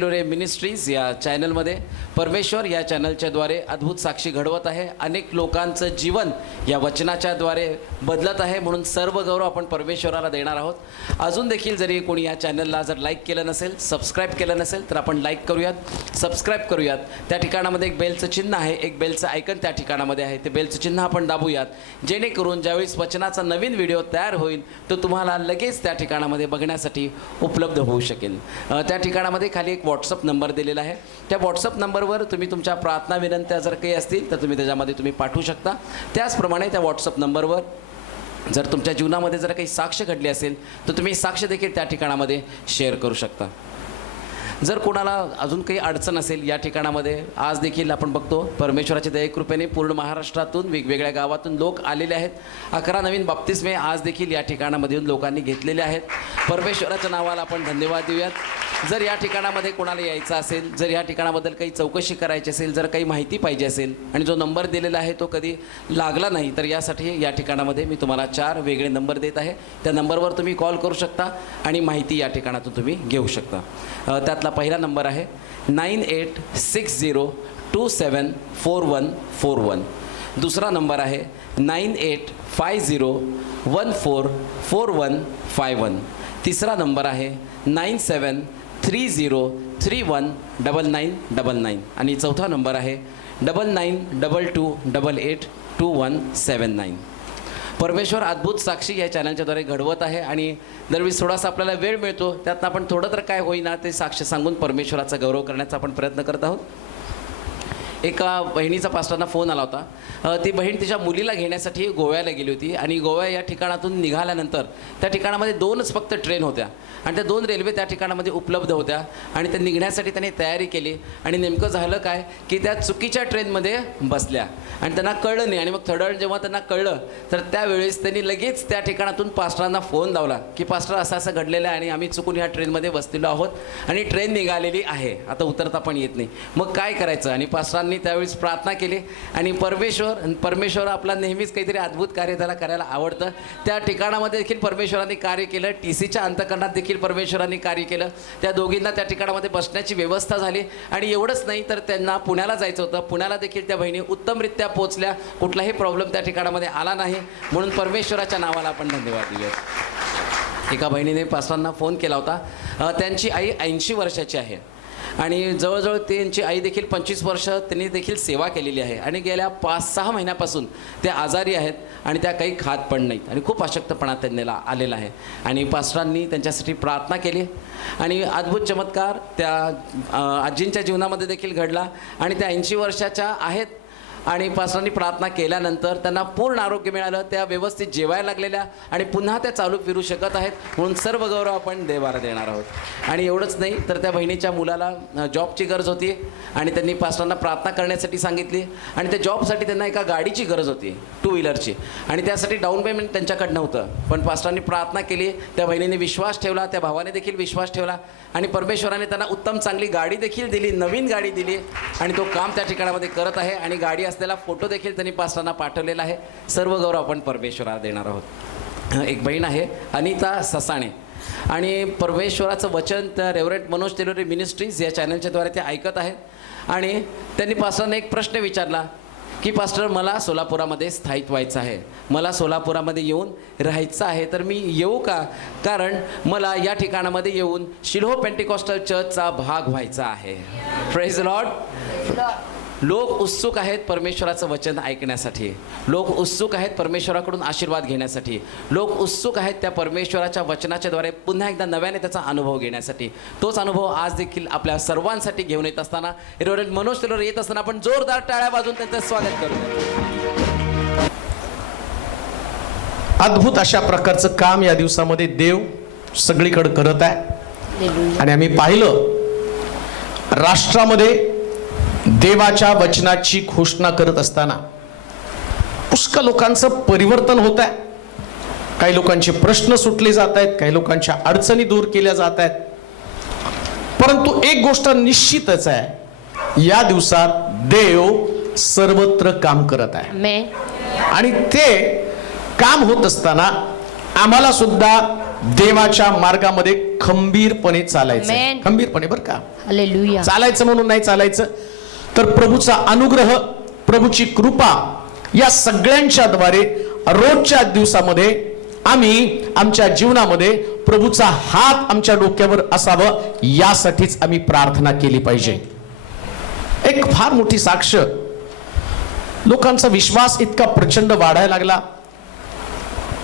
Ministries या चॅनलमध्ये परमेश्वर या चॅनलच्याद्वारे अद्भुत साक्षी घडवत आहे. अनेक लोकांचं जीवन या वचनाच्याद्वारे बदलत आहे. म्हणून सर्व गौरव आपण परमेश्वराला देणार आहोत. अजून देखील जरी कोणी या चॅनलला जर लाईक केलं नसेल, सबस्क्राईब केलं नसेल तर आपण लाईक करूयात, सबस्क्राईब करूयात. त्या ठिकाणामध्ये एक बेलचं चिन्ह आहे, एक बेलचं आयकन त्या ठिकाणामध्ये आहे. ते बेलचं चिन्ह आपण दाबूयात, जेणेकरून ज्यावेळेस वचनाचा नवीन व्हिडिओ तयार होईल तो तुम्हाला लगेच त्या ठिकाणामध्ये बघण्यासाठी उपलब्ध होऊ शकेल. त्या ठिकाणामध्ये खाली एक व्हॉट्सअप नंबर दिलेला आहे. त्या व्हॉट्सअप नंबरवर तुम्ही तुमच्या प्रार्थना विनंत्या जर काही असतील तर तुम्ही त्याच्यामध्ये तुम्ही पाठवू शकता. त्याचप्रमाणे त्या व्हॉट्सअप नंबरवर जर तुमच्या जीवनामध्ये जर काही साक्ष घडली असेल तर तुम्ही साक्ष देखील त्या ठिकाणामध्ये शेअर करू शकता. जर कोणाला अजून काही अडचण असेल या ठिकाणामध्ये, आज देखील आपण बघतो परमेश्वराच्या दयेकृपेने पूर्ण महाराष्ट्रातून वेगवेगळ्या गावातून लोक आलेले आहेत. 11 नवीन बाप्तिस्मे आज देखील या ठिकाणामध्ये लोकांनी घेतलेले आहेत. परमेश्वराच्या नावाला आपण धन्यवाद देऊयात. जर या ठिकाणामध्ये कोणाला यायचं असेल, जर या ठिकाणाबद्दल काही चौकशी करायची असेल, जर काही माहिती पाहिजे असेल आणि जो नंबर दिलेला आहे तो कधी लागला नाही, तर यासाठी या ठिकाणामध्ये मी तुम्हाला 4 वेगळे नंबर देत आहे. त्या नंबरवर तुम्ही कॉल करू शकता आणि माहिती या ठिकाणातून तुम्ही घेऊ शकता. त्यातला पहिला नंबर आहे 9860274141. दुसरा नंबर आहे 9850144151. तिसरा नंबर आहे 9730319999 आणि चौथा नंबर आहे 9922882179. परमेश्वर अद्भुत साक्षी या चॅनलच्याद्वारे घडवत आहे आणि दरवेळेस थोडासा आपल्याला वेळ मिळतो, त्यातनं आपण थोडं तर काय होईना ते साक्ष सांगून परमेश्वराचा गौरव करण्याचा आपण प्रयत्न करत आहोत. एका बहिणीचा पास्टरना फोन आला होता. ती बहीण तिच्या मुलीला घेण्यासाठी गोव्याला गेली होती आणि गोवा या ठिकाणातून निघाल्यानंतर त्या ठिकाणामध्ये 2च फक्त ट्रेन होत्या आणि त्या 2 रेल्वे त्या ठिकाणामध्ये उपलब्ध होत्या आणि त्या निघण्यासाठी त्यांनी तयारी केली आणि नेमकं झालं काय की त्या चुकीच्या ट्रेनमध्ये बसल्या आणि त्यांना कळलं नाही. आणि मग थोडं जेव्हा त्यांना कळलं तर त्यावेळेस त्यांनी लगेच त्या ठिकाणातून पास्टरांना फोन लावला की पास्टर असं असं घडलेलं आहे आणि आम्ही चुकून ह्या ट्रेनमध्ये बसलेलो आहोत आणि ट्रेन निघालेली आहे, आता उतरता पण येत नाही, मग काय करायचं. आणि पास्टरांनी त्यावेळेस प्रार्थना केली आणि परमेश्वर आपला नेहमीच काहीतरी अद्भुत कार्य त्याला करायला आवडतं. त्या ठिकाणामध्ये देखील परमेश्वरांनी कार्य केलं. TCच्या अंतःकरणात देखील परमेश्वरांनी कार्य केलं. त्या दोघींना त्या ठिकाणामध्ये बसण्याची व्यवस्था झाली आणि एवढंच नाही तर त्यांना पुण्याला जायचं होतं. पुण्याला देखील त्या बहिणी उत्तमरित्या पोहोचल्या, कुठलाही प्रॉब्लेम त्या ठिकाणामध्ये आला नाही. म्हणून परमेश्वराच्या नावाला आपण धन्यवाद देऊयात. एका बहिणीने पास्टरांना फोन केला होता. त्यांची आई 80 वर्षाची आहे आणि जवळजवळ त्यांची आई देखील 25 वर्ष त्यांनी देखील सेवा केलेली आहे आणि गेल्या 5-6 महिन्यापासून त्या आजारी आहेत आणि त्या काही खात पण नाहीत आणि खूप अशक्तपणा त्यांना आलेला आहे. आणि पास्टरांनी त्यांच्यासाठी प्रार्थना केली आणि अद्भुत चमत्कार त्या आजींच्या जीवनामध्ये देखील घडला आणि त्या 80 वर्षाच्या आहेत आणि पास्टरांनी प्रार्थना केल्यानंतर त्यांना पूर्ण आरोग्य मिळालं. त्या व्यवस्थित जेवायला लागलेल्या आणि पुन्हा त्या चालू फिरू शकत आहेत. म्हणून सर्व गौरव आपण देवाला देणार आहोत. आणि एवढंच नाही तर त्या बहिणीच्या मुलाला जॉबची गरज होती आणि त्यांनी पास्टरांना प्रार्थना करण्यासाठी सांगितली आणि त्या जॉबसाठी त्यांना एका गाडीची गरज होती, 2 व्हीलरची, आणि त्यासाठी डाऊन पेमेंट त्यांच्याकडं नव्हतं. पण पास्टरांनी प्रार्थना केली, त्या बहिणीने विश्वास ठेवला, त्या भावाने देखील विश्वास ठेवला आणि परमेश्वराने त्यांना उत्तम चांगली गाडी देखील दिली, नवीन गाडी दिली आणि तो काम त्या ठिकाणामध्ये करत आहे आणि गाडी असलेला फोटो देखील त्यांनी पास्टरांना पाठवलेला आहे. सर्व गौरव आपण परमेश्वराला देणार आहोत. एक बहीण आहे अनिता ससाणे आणि परमेश्वराचं वचन त्या रेव्हरंड मनोज टेलोरे मिनिस्ट्रीज या चॅनलच्याद्वारे ते ऐकत आहेत आणि त्यांनी पास्टरांना एक प्रश्न विचारला की पास्टर, मला सोलापुरामध्ये स्थायिक व्हायचं आहे, मला सोलापुरामध्ये येऊन राहायचं आहे, तर मी येऊ का? कारण मला या ठिकाणामध्ये येऊन शिलोह पेंटिकॉस्टल चर्चचा भाग व्हायचा आहे. Praise Lord. लोक उत्सुक आहेत परमेश्वराचं वचन ऐकण्यासाठी, लोक उत्सुक आहेत परमेश्वराकडून आशीर्वाद घेण्यासाठी, लोक उत्सुक आहेत त्या परमेश्वराच्या वचनाच्याद्वारे पुन्हा एकदा नव्याने त्याचा अनुभव घेण्यासाठी. तोच अनुभव आज देखील आपल्या सर्वांसाठी घेऊन येत असताना रेव्हरंड मनोज टेलोरे येत असताना आपण जोरदार टाळ्या वाजवून त्यांचं स्वागत करूया. अद्भुत अशा प्रकारचं काम या दिवसामध्ये देव सगळीकडे करत आहे आणि आम्ही पाहिलं राष्ट्रामध्ये देवाच्या वचनाची घोषणा करत असताना पुष्कळ लोकांचं परिवर्तन होत आहे. काही लोकांचे प्रश्न सुटले जात आहेत, काही लोकांच्या अडचणी दूर केल्या जात आहेत. परंतु एक गोष्ट निश्चितच आहे, या दिवसात देव सर्वत्र काम करत आहे आणि ते काम होत असताना आम्हाला सुद्धा देवाच्या मार्गामध्ये खंबीरपणे चालायचं, Amen. खंबीरपणे बरं का. Hallelujah. चालायचं म्हणून नाही चालायचं, तर प्रभूचा अनुग्रह, प्रभूची कृपा या सगळ्यांच्या द्वारे रोजच्या दिवसामध्ये आम्ही आमच्या जीवनामध्ये प्रभूचा हात आमच्या डोक्यावर असावं, यासाठीच आम्ही प्रार्थना केली पाहिजे. एक फार मोठी साक्ष, लोकांचा विश्वास इतका प्रचंड वाढायला लागला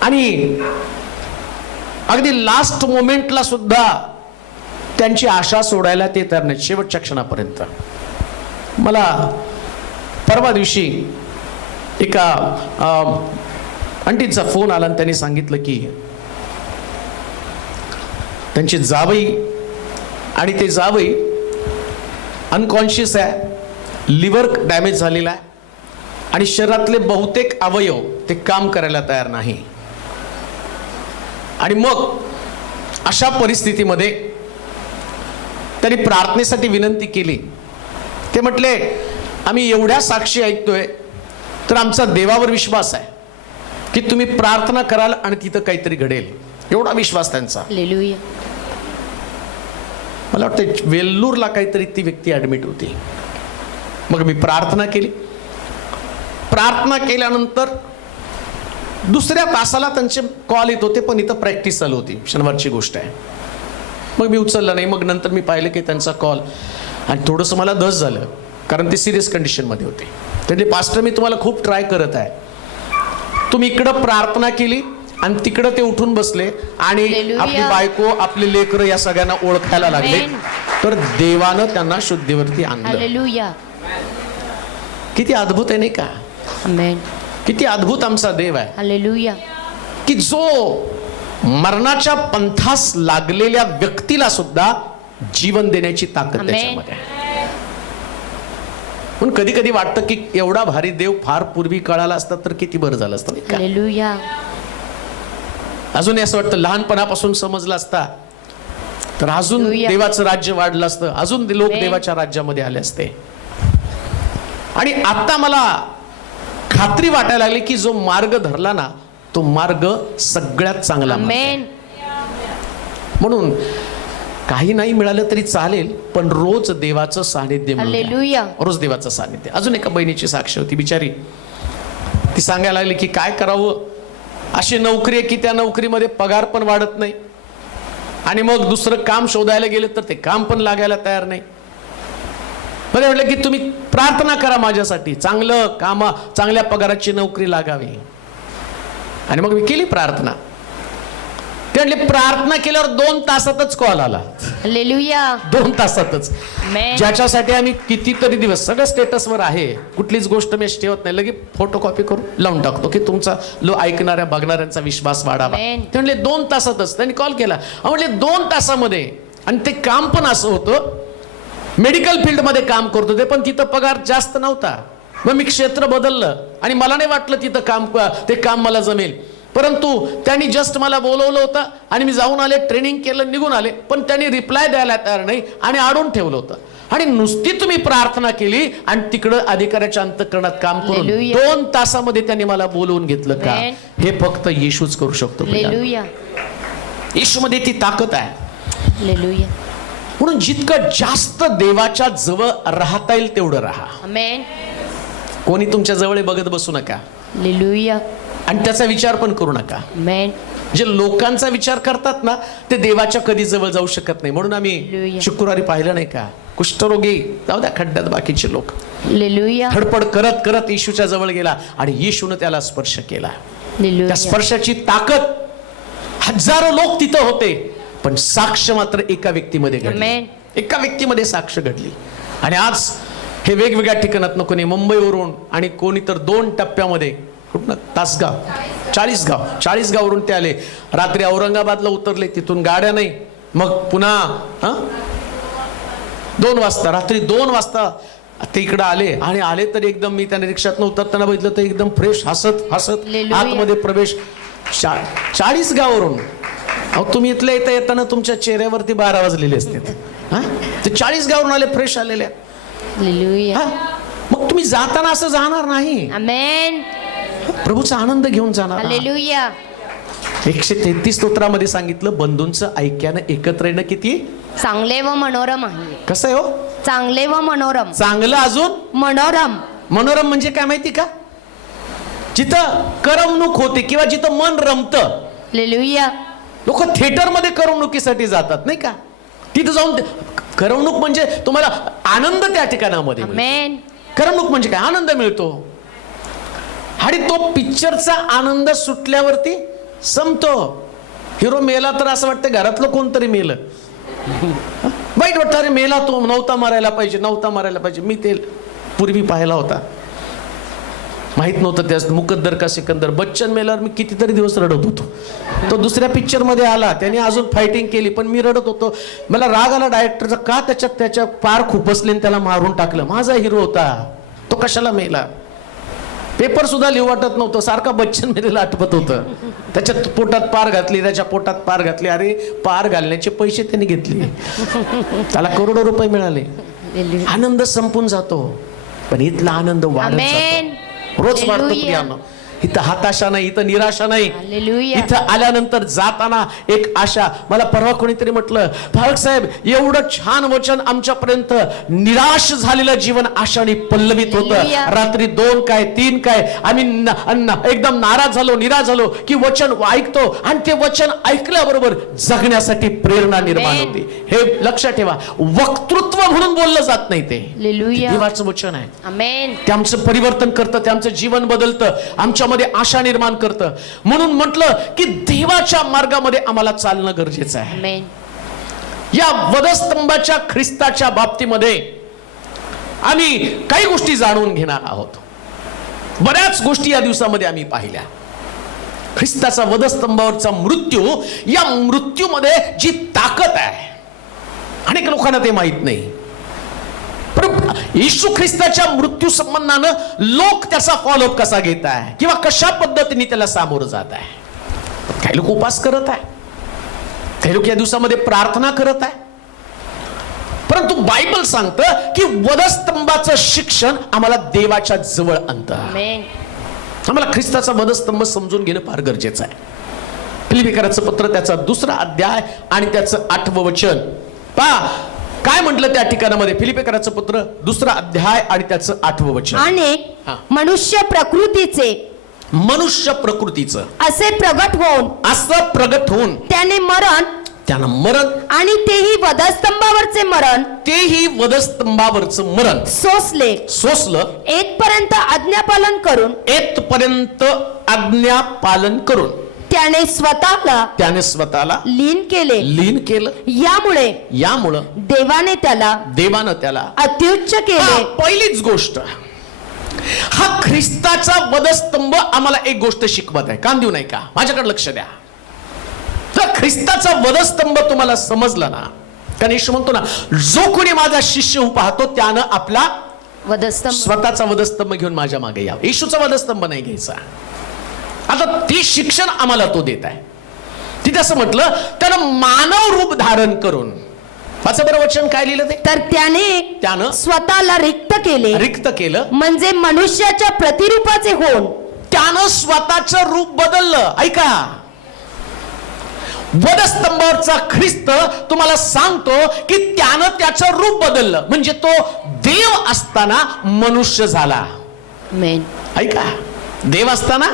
आणि अगदी लास्ट मोमेंटला सुद्धा त्यांची आशा सोडायला ते तयार नाही, शेवटच्या क्षणापर्यंत. मला परवा दिवशी एका आंटीचा फोन आला आणि त्यांनी सांगितलं की त्यांची जावई आणि ते जावई अनकॉन्शियस आहे, लिव्हर डॅमेज झालेला आहे आणि शरीरातले बहुतेक अवयव ते काम करायला तयार नाही. आणि मग अशा परिस्थितीमध्ये त्यांनी प्रार्थनेसाठी विनंती केली. ते म्हटले, आम्ही एवढ्या साक्षी ऐकतोय तर आमचा देवावर विश्वास आहे की तुम्ही प्रार्थना कराल आणि तिथं काहीतरी घडेल, एवढा विश्वास त्यांचा. Hallelujah. मला वाटतं वेल्लूरला काहीतरी ती व्यक्ती ऍडमिट होती. मग मी प्रार्थना केली. प्रार्थना केल्यानंतर दुसऱ्या तासाला त्यांचे कॉल येत होते, पण इथं प्रॅक्टिस चालू होती, शनिवारची गोष्ट आहे. मग मी उचललं नाही. मग नंतर मी पाहिलं की त्यांचा कॉल, आणि थोडंसं मला दस झालं कारण ते सिरियस कंडिशनमध्ये होते. त्यांनी, पास्टर मी तुम्हाला खूप ट्राय करत आहे, तुम्ही इकडं प्रार्थना केली आणि तिकडं ते उठून बसले आणि Hallelujah. आपली बायको, आपले लेकरं या सगळ्यांना ओळखायला लागले, Amen. तर देवानं त्यांना शुद्धीवरती आणलं. Hallelujah. किती अद्भुत आहे नाही का? Amen. किती अद्भुत आमचा देव आहे Hallelujah. की जो मरणाच्या पंथास लागलेल्या व्यक्तीला सुद्धा जीवन देण्याची ताकद Amen. त्याच्यामध्ये आहे. पण कधी कधी वाटतं की एवढा भारी देव फार पूर्वी कळाला असता तर किती बरं झालं असतं नाही का? Hallelujah. अजूनही असं वाटतं लहानपणापासून समजलं असता तर अजून Hallelujah. देवाचं राज्य वाढलं असतं, अजून लोक Amen. देवाच्या राज्यामध्ये आले असते. आणि आता मला खात्री वाटायला लागली की जो मार्ग धरला ना, तो मार्ग सगळ्यात चांगला मार्ग आहे. Amen. म्हणून काही नाही मिळालं तरी चालेल, पण रोज देवाचं सानिध्य मिळू द्या. Hallelujah. रोज देवाचं सानिध्य. अजून एका बहिणीची साक्ष होती, बिचारी ती सांगायला लागली की काय करावं, अशी नोकरी आहे की त्या नोकरीमध्ये पगार पण वाढत नाही आणि मग दुसरं काम शोधायला गेलं तर ते काम पण लागायला तयार नाही. मला म्हटलं की तुम्ही प्रार्थना करा माझ्यासाठी, चांगलं काम, चांगल्या पगाराची नोकरी लागावी. आणि मग मी केली प्रार्थना. ते म्हटले प्रार्थना केल्यावर 2 तासातच कॉल आला. Hallelujah. 2 तासातच. Amen. ज्याच्यासाठी आम्ही कितीतरी दिवस, सगळं स्टेटसवर आहे, कुठलीच गोष्ट मी ठेवत नाही, लगे फोटोकॉपी करून लावून टाकतो की तुमचा ऐकणाऱ्या बघणाऱ्यांचा विश्वास वाढावा. Amen. ते म्हणले 2 तासातच. त्यांनी कॉल केला. म्हटले 2 तासामध्ये, आणि ते काम पण असं होतं, मेडिकल फील्डमध्ये काम करत होते पण तिथं पगार जास्त नव्हता. मग मी क्षेत्र बदललं आणि मला नाही वाटलं तिथं ते काम मला जमेल, परंतु त्यांनी जस्ट मला बोलवलं होतं आणि मी जाऊन आले, ट्रेनिंग केलं, निघून आले, पण त्यांनी रिप्लाय द्यायला तयार नाही आणि अडवून ठेवलं होतं. आणि नुसती तुम्ही प्रार्थना केली आणि तिकडं अधिकाऱ्याच्या अंतःकरणात काम करून Hallelujah. 2 तासामध्ये त्यांनी मला बोलवून घेतलं का? Amen. हे फक्त येशूच करू शकतो. Hallelujah. येशूमध्ये ती ताकद आहे. Hallelujah. म्हणून जितकं जास्त देवाच्या जवळ राहता येईल तेवढं राहा. Amen. कोणी तुमच्या जवळ बघत बसू नका Hallelujah. आणि त्याचा विचार पण करू नका. Amen. जे लोकांचा विचार करतात ना, ते देवाच्या कधी जवळ जाऊ शकत नाही. म्हणून आम्ही Hallelujah. शुक्रवारी पाहिलं नाही का, कुष्ठरोगी जाऊ द्या खड्ड्यात, बाकीचे लोक Hallelujah. धडपड करत करत येशूच्या जवळ गेला आणि येशूने त्याला स्पर्श केला. त्या Hallelujah. स्पर्शाची ताकद, हजारो लोक तिथं होते पण साक्ष मात्र एका व्यक्तीमध्ये घडली. Amen. एका व्यक्तीमध्ये साक्ष घडली. आणि आज हे वेगवेगळ्या ठिकाणात, कोणी मुंबईवरून आणि कोणी तर 2 टप्प्यामध्ये, कुठं तासगाव, 40 वरून ते आले. रात्री औरंगाबादला उतरले, तिथून गाड्या नाही, मग पुन्हा 2 वाजता, रात्री 2 वाजता ते इकडं आले. आणि आले तर एकदम, मी त्याने रिक्षात उतरताना बघितलं तर एकदम फ्रेश, हसत हसत Hallelujah. आतमध्ये प्रवेश. 40 गावावरून. अहो तुम्ही इथल्या इथं येताना तुमच्या चेहऱ्यावरती 12 वाजलेले असते. ते 40 गावरून आले, फ्रेश आलेले. Hallelujah. मग तुम्ही जाताना असं जाणार नाही, Amen. प्रभूचा आनंद घेऊन जाणार. Hallelujah. 133 स्तोत्रामध्ये सांगितलं बंधूंचं ऐक्यानं एकत्र येणं किती चांगले व मनोरम आहे. कसं आहे हो? चांगले व मनोरम. चांगलं अजून मनोरम. मनोरम म्हणजे काय माहिती का? जिथं करमणूक होते किंवा जिथं मन रमतं. हालेलुया. लोक थिएटरमध्ये करमणुकीसाठी जातात नाही का? तिथं जाऊन करमणूक म्हणजे तुम्हाला आनंद त्या ठिकाणामध्ये मिळतो. आमेन. करमणूक म्हणजे काय? आनंद मिळतो. आणि तो पिक्चरचा आनंद सुटल्यावरती संपतो. हिरो मेला तर असं वाटतं घरातलं कोणतरी मेलं. वाईट वाटतं, अरे मेला तो, नव्हता मारायला पाहिजे. मी ते पूर्वी पाहिला होता, माहित नव्हतं त्या मुकद्दर का सिकंदर. बच्चन मेल्यावर मी कितीतरी दिवस रडत होतो. तो दुसऱ्या पिक्चर मध्ये आला, त्याने अजून फायटिंग केली, पण मी रडत होतो. मला राग आला डायरेक्टरचा, का त्याच्या पार खुपसले आणि त्याला मारून टाकलं. माझा हिरो होता, तो कशाला मेला? पेपर सुद्धा लिहू वाटत नव्हतं, सारखा बच्चन मेलेला आठवत होतं. त्याच्या पोटात पार घातली. अरे पार घालण्याचे पैसे त्यांनी घेतले, त्याला करोडो रुपये मिळाले. हालेलुया. आनंद संपून जातो, पण इथला आनंद वाढत आमेन. जातो. रोज वाढतो हालेलुया. प्रियानो. इथं हताशा नाही, इथं निराशा नाही. हालेलुया. इथं आल्यानंतर जाताना एक आशा. मला परवा कोणीतरी म्हटलं, फारुख साहेब एवढं छान वचन आमच्यापर्यंत, निराश झालेलं जीवन आशाने पल्लवित होतं. हालेलुया. रात्री 2 काय 3 काय आम्ही एकदम नाराज झालो, निराश झालो की वचन ऐकतो आणि ते वचन ऐकल्याबरोबर जगण्यासाठी प्रेरणा निर्माण आमेन. होते. हे लक्षात ठेवा, वक्तृत्व म्हणून बोललं जात नाही, ते हालेलुया. देवाचं वचन आहे. आमेन. ते आमचं परिवर्तन करतं, ते आमचं जीवन बदलतं, आमच्यामध्ये आशा निर्माण करतं. म्हणून म्हटलं की देवाच्या मार्गामध्ये आम्हाला चालणं गरजेचं आहे. आमेन. या वधस्तंभाच्या ख्रिस्ताच्या बाबतीमध्ये आम्ही काही गोष्टी जाणून घेणार आहोत. बऱ्याच गोष्टी या दिवसामध्ये आम्ही पाहिल्या. ख्रिस्ताचा वधस्तंभावरचा मृत्यू, या मृत्यूमध्ये जी ताकद आहे, अनेक लोकांना ते माहित नाही. येशू ख्रिस्ताच्या मृत्यू संबंधानं लोक त्याचा फॉलोअप कसा घेत आहे किंवा कशा पद्धतीने त्याला सामोरं जात आहे. काही लोक उपास करत आहे, काही लोक या दिवसामध्ये प्रार्थना करत आहे. परंतु बायबल सांगतं की वधस्तंभाचं शिक्षण आम्हाला देवाच्या जवळ आणतं. आमेन. आम्हाला ख्रिस्ताचा वधस्तंभ समजून घेणं फार गरजेचं आहे. फिलिपिकराचं पत्र त्याचा 2रा अध्याय आणि त्याचं 8वं वचन पहा काय म्हटलं त्या ठिकाणामध्ये. फिलिपिकराचं पत्र 2रा अध्याय आणि त्याचं 8वं वचन. आणि हा. मनुष्य प्रकृतीचं असे प्रगट होऊन त्याने त्यानं मरण आणि तेही वधस्तंभावरचं मरण सोसलं येथपर्यंत आज्ञापालन करून त्याने स्वतःला लीन केलं. यामुळं देवाने त्याला अत्युच्च केले. पहिलीच गोष्ट, हा ख्रिस्ताचा वधस्तंभ आम्हाला एक गोष्ट शिकवत आहे. कान देऊ नाही का? माझ्याकडे लक्ष द्या. तर ख्रिस्ताचा वधस्तंभ तुम्हाला समजला ना, कारण येशू म्हणतो ना, जो कोणी माझा शिष्य होऊन पाहतो त्यानं आपला वधस्तंभ. स्वतःचा वधस्तंभ घेऊन माझ्या मागे यावं. येशूचा वधस्तंभ नाही घ्यायचा. आता ते शिक्षण आम्हाला तो देत आहे. तिथे असं म्हटलं, त्यानं मानव रूप धारण करून, वाचा बरं वचन काय लिहिलं ते. तर त्यानं स्वतःला रिक्त केलं, म्हणजे मनुष्याच्या प्रतिरूपाचे होऊन त्यानं स्वतःचं रूप बदललं. ऐका, वधस्तंभावरचा ख्रिस्त तुम्हाला सांगतो की त्यानं त्याचं रूप बदललं, म्हणजे तो देव असताना मनुष्य झाला. आमेन. ऐका, देव असताना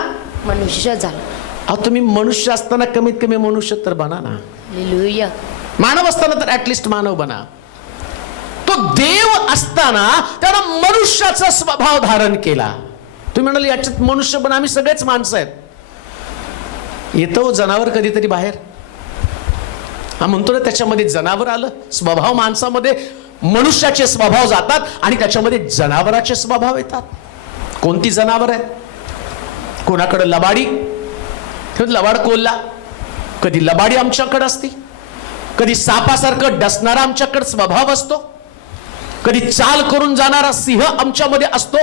मनुष्य झाला. अहो, तुम्ही मनुष्य असताना कमीत कमी मनुष्य तर बना ना. हालेलुया. मानव असताना तर ऍटलिस्ट मानव बना. तो देव असताना त्यानं मनुष्याचा स्वभाव धारण केला. तुम्ही म्हणाल याच्यात मनुष्य पण आम्ही सगळेच माणसं आहेत. येतो जनावर कधीतरी बाहेर, हा म्हणतो ना, त्याच्यामध्ये जनावर आलं. स्वभाव माणसामध्ये मनुष्याचे स्वभाव जातात आणि त्याच्यामध्ये जनावराचे स्वभाव येतात. कोणती जनावर आहेत? कोणाकडे लबाडी, लबाड कोल्हा, कधी लबाडी आमच्याकडे असते, कधी सापासारखं डसणारा आमच्याकडे स्वभाव असतो, कधी चाल करून जाणारा सिंह आमच्यामध्ये असतो,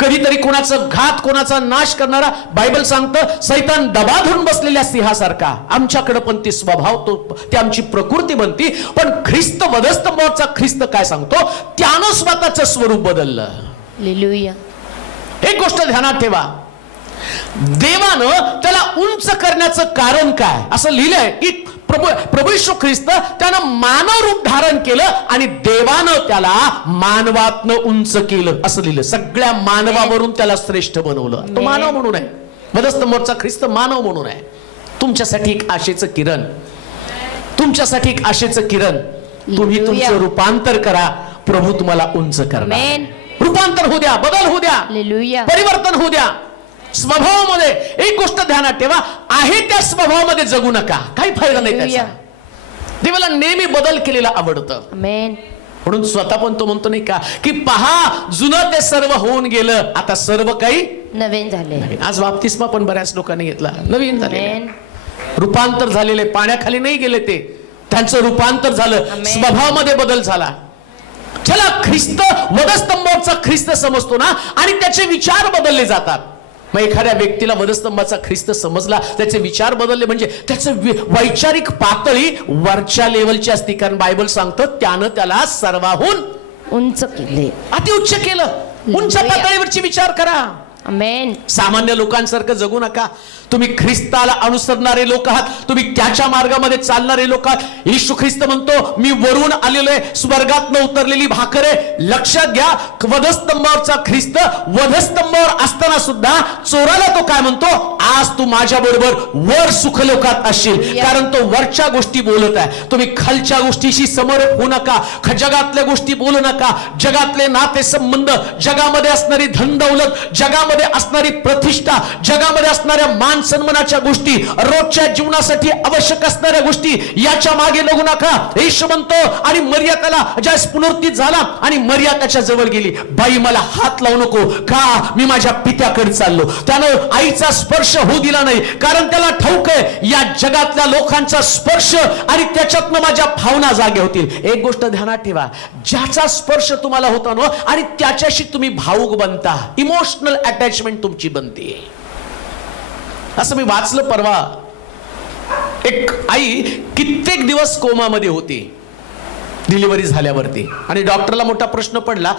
कधीतरी कोणाचं घात, कोणाचा नाश करणारा. बायबल सांगतं सैतान दबा धरून बसलेल्या सिंहासारखा आमच्याकडे पण ती स्वभाव, ती आमची प्रकृती बनती. पण ख्रिस्त वधस्तंभावरचा ख्रिस्त काय सांगतो? त्यानं स्वतःचं स्वरूप बदललं. हालेलुया. एक गोष्ट ध्यानात ठेवा, देवानं त्याला उंच करण्याचं कारण काय? असं लिहिलंय की प्रभू येशू ख्रिस्त त्यानं मानव रूप धारण केलं आणि देवानं त्याला मानवातनं उंच केलं असं लिहिलं. सगळ्या मानवावरून त्याला श्रेष्ठ बनवलं. तो मानव म्हणून आहे. वधस्तंभावरचा ख्रिस्त मानव म्हणून आहे. तुमच्यासाठी एक आशेचं किरण, तुमच्यासाठी एक आशेचं किरण. तुम्ही तुमचं रूपांतर करा, प्रभू तुम्हाला उंच करणार. रूपांतर होऊ द्या, बदल होऊ द्या, हालेलुया. परिवर्तन होऊ द्या. स्वभावामध्ये एक गोष्ट ध्यानात ठेवा, आहे त्या स्वभावामध्ये जगू नका, काही फायदा नाही त्याचा. देवाला नेहमी बदल केलेला आवडतं. आमेन. म्हणून स्वतः पण तो म्हणतो नाही का की पहा, जुनं ते सर्व होऊन गेलं, आता सर्व काही नवीन झाले. आज बाप्तिस्मा पण बऱ्याच लोकांनी घेतला, नवीन झाले, आमेन. रूपांतर झालेले. पाण्याखाली नाही गेले ते, त्यांचं रूपांतर झालं, स्वभावामध्ये बदल झाला. चला, ख्रिस्त वधस्तंभाचा ख्रिस्त समजतो ना, आणि त्याचे विचार बदलले जातात. मग एखाद्या व्यक्तीला वधस्तंभाचा ख्रिस्त समजला, त्याचे विचार बदलले म्हणजे त्याचं वैचारिक पातळी वरच्या लेवलची असते. कारण बायबल सांगतं त्यानं त्याला सर्वाहून उंच केले. अतिउच्च केलं. उंच पातळीवरची विचार करा. आमेन. सामान्य लोकांसारखं जगू नका. तुम्ही ख्रिस्ताला अनुसरणारे लोक आहात, तुम्ही त्याच्या मार्गामध्ये चालणारे लोक आहात. येशू ख्रिस्त म्हणतो, मी वरून आलेलो आहे, स्वर्गातनं उतरलेली भाकर आहे. लक्षात घ्या, वधस्तंभावरचा ख्रिस्त वधस्तंभावर असताना सुद्धा चोराला तो काय म्हणतो, आज तू माझ्या बरोबर वर सुखलोकात असशील. कारण तो वरच्या गोष्टी बोलत आहे. तुम्ही खालच्या गोष्टीशी समरस होऊ नका, जगातल्या गोष्टी बोलू नका. जगातले नाते संबंध, जगामध्ये असणारी धनदौलत, जगामध्ये असणारी प्रतिष्ठा, जगामध्ये असणाऱ्या मान सन्मानाच्या गोष्टी, रोजच्या जीवनासाठी आवश्यक असणाऱ्या गोष्टी, याच्या मागे लागू नका. येशू म्हणतो, आणि मरिया त्याला ज्यास पुनरुत्थित झाला आणि मरिया त्याच्या जवळ गेली, बाई मला हात लावू नको, का मी माझ्या पित्याकडे चाललो. त्यानं आईचा स्पर्श होऊ दिला नाही, कारण त्याला ठाऊक आहे या जगातल्या लोकांचा स्पर्श आणि त्याच्यातनं माझ्या भावना जागे होतील. एक गोष्ट ध्यानात ठेवा, ज्याचा स्पर्श तुम्हाला होता ना आणि त्याच्याशी तुम्ही भावुक बनता, इमोशनल अटॅचमेंट तुमची बनते. असं मी वाचलं परवा, एक आई कित्येक दिवस कोमामध्ये होती डिलिव्हरी झाल्यावरती, आणि डॉक्टरला मोठा प्रश्न पडला,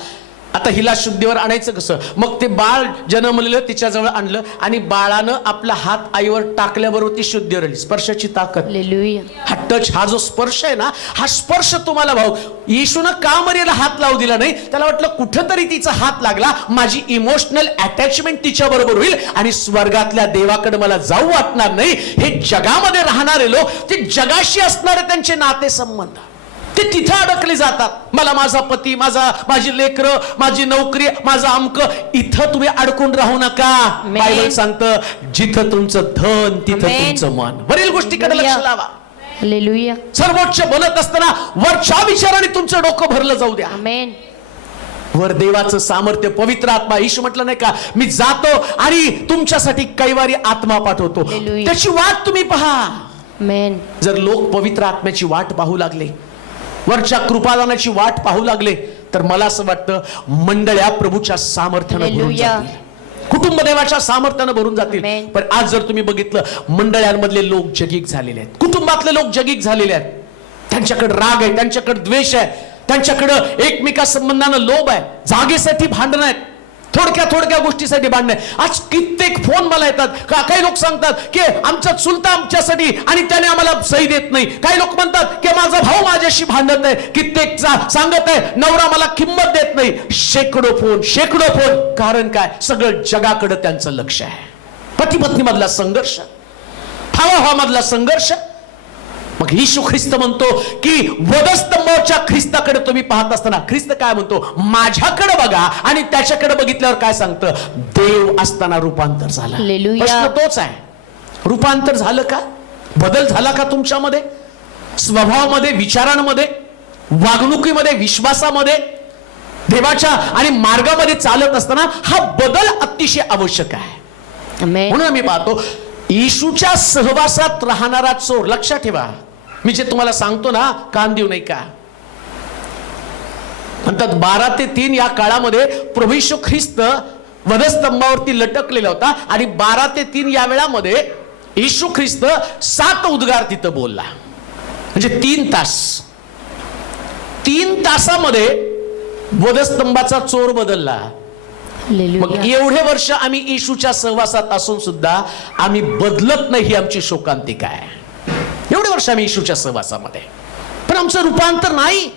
आता हिला शुद्धीवर आणायचं कसं. मग ते बाळ जन्मलेलं तिच्याजवळ आणलं आणि बाळानं आपला हात आईवर टाकल्याबरोबर ती शुद्धीवर आली. स्पर्शाची ताकद, हालेलुया. हा टच, हा जो स्पर्श आहे ना, हा स्पर्श तुम्हाला भाऊ. येशूनं का मरियाला हात लावू दिला नाही? त्याला वाटलं कुठंतरी तिचा हात लागला, माझी इमोशनल अटॅचमेंट तिच्या बरोबर होईल आणि स्वर्गातल्या देवाकडे मला जाऊ वाटणार नाही. हे जगामध्ये राहणारे लोक, ते जगाशी असणारे त्यांचे नाते संबंध, ते तिथं अडकले जातात. मला माझा पती, माझी लेकरं, माझी नोकरी, माझा अमक, इथं तुम्ही अडकून राहू नका. बायबल सांगतं, जिथं तुमचं धन तिथं तुमचं मन. वरील गोष्टीकडे लक्ष लावा. हालेलुया. सर्वोच्च बनत असताना वरच्या विचाराने तुमचं डोकं भरलं जाऊ द्या. आमेन. वर देवाचं सामर्थ्य, पवित्र आत्मा. येशू म्हटलं नाही का, मी जातो आणि तुमच्यासाठी कैवारी आत्मा पाठवतो, त्याची वाट तुम्ही पहा. आमेन. जर लोक पवित्र आत्म्याची वाट पाहू लागले, वरच्या कृपादानाची वाट पाहू लागले, तर मला असं वाटतं मंडळ्या प्रभूच्या सामर्थ्यानं भरून जातील, कुटुंब देवाच्या सामर्थ्यानं भरून जातील. पण आज जर तुम्ही बघितलं, मंडळ्यांमधले लोक जगीक झालेले आहेत, कुटुंबातले लोक जगीक झालेले आहेत. त्यांच्याकडे राग आहे, त्यांच्याकडे द्वेष आहे, त्यांच्याकडे एकमेका संबंधानं लोभ आहे, जागेसाठी भांडण आहेत, थोडक्या गोष्टीसाठी भांडण आहे. आज कित्येक फोन मला येतात, काही लोक सांगतात की आमचा चुलता आमच्यासाठी आणि त्याने आम्हाला सही देत नाही. काही लोक म्हणतात की माझा भाऊ माझ्याशी भांडत आहे. कित्येक सांगत आहे नवरा मला किंमत देत नाही. शेकडो फोन. कारण काय? सगळं जगाकडे त्यांचं लक्ष आहे. पती पत्नी मधला संघर्ष, भावा मधला संघर्ष. मग येशू ख्रिस्त म्हणतो की वधस्तंभावरच्या ख्रिस्ताकडे तुम्ही पाहत असताना ख्रिस्त काय म्हणतो, माझ्याकडे बघा. आणि त्याच्याकडे बघितल्यावर काय सांगतं, देव असताना रूपांतर झालं. प्रश्न तोच आहे, रूपांतर झालं का? बदल झाला का तुमच्यामध्ये? स्वभावामध्ये, विचारांमध्ये, वागणुकीमध्ये, विश्वासामध्ये, देवाच्या आणि मार्गामध्ये चालत असताना हा बदल अतिशय आवश्यक आहे. म्हणून आम्ही पाहतो, येशूच्या सहवासात राहणारा चोर, लक्षात ठेवा, मी जे तुम्हाला सांगतो ना, कान देऊ नाही का. म्हणतात 12 ते 3 या काळामध्ये प्रभू येशू ख्रिस्त वधस्तंभावरती लटकलेला होता आणि 12 ते 3 या वेळामध्ये येशू ख्रिस्त 7 उद्गार तिथं बोलला. म्हणजे 3 तास. 3 तासामध्ये वधस्तंभाचा चोर बदलला. मग हालेलुया. एवढे वर्ष आम्ही येशूच्या सहवासात असून सुद्धा आम्ही बदलत नाही, ही आमची शोकांतिका आहे. एवढे वर्ष आम्ही येशूच्या सहवासामध्ये, पण आमचं रूपांतर नाही.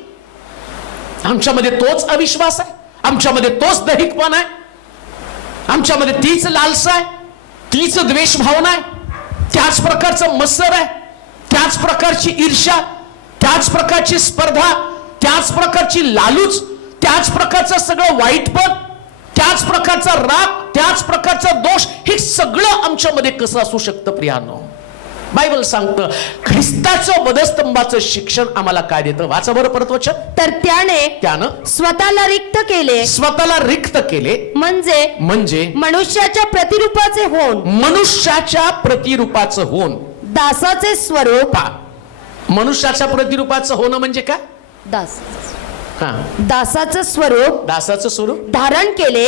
आमच्यामध्ये तोच अविश्वास आहे, आमच्यामध्ये तोच दैहिकपणा आहे, आमच्यामध्ये तीच लालसा आहे, तीच द्वेष भावना आहे, त्याच प्रकारचं मत्सर आहे, त्याच प्रकारची ईर्ष्या, त्याच प्रकारची स्पर्धा, त्याच प्रकारची लालूच, त्याच प्रकारचं सगळं वाईटपण, त्याच प्रकारचा राग, त्याच प्रकारचा दोष. हे सगळं आमच्यामध्ये कसं असू शकतं प्रियानो? बायबल सांगतं ख्रिस्ताचं वधस्तंभाचं शिक्षण आम्हाला काय देतं? वाचा बरं परत वचन. तर त्यानं स्वतःला रिक्त केले, स्वतःला रिक्त केले म्हणजे मनुष्याच्या प्रतिरूपाचे होऊन, मनुष्याच्या प्रतिरूपाचं होऊन. दासाचे स्वरूप, मनुष्याच्या प्रतिरूपाचं होणं म्हणजे काय? दास. दासाचं स्वरूप दासाचं स्वरूप धारण केले.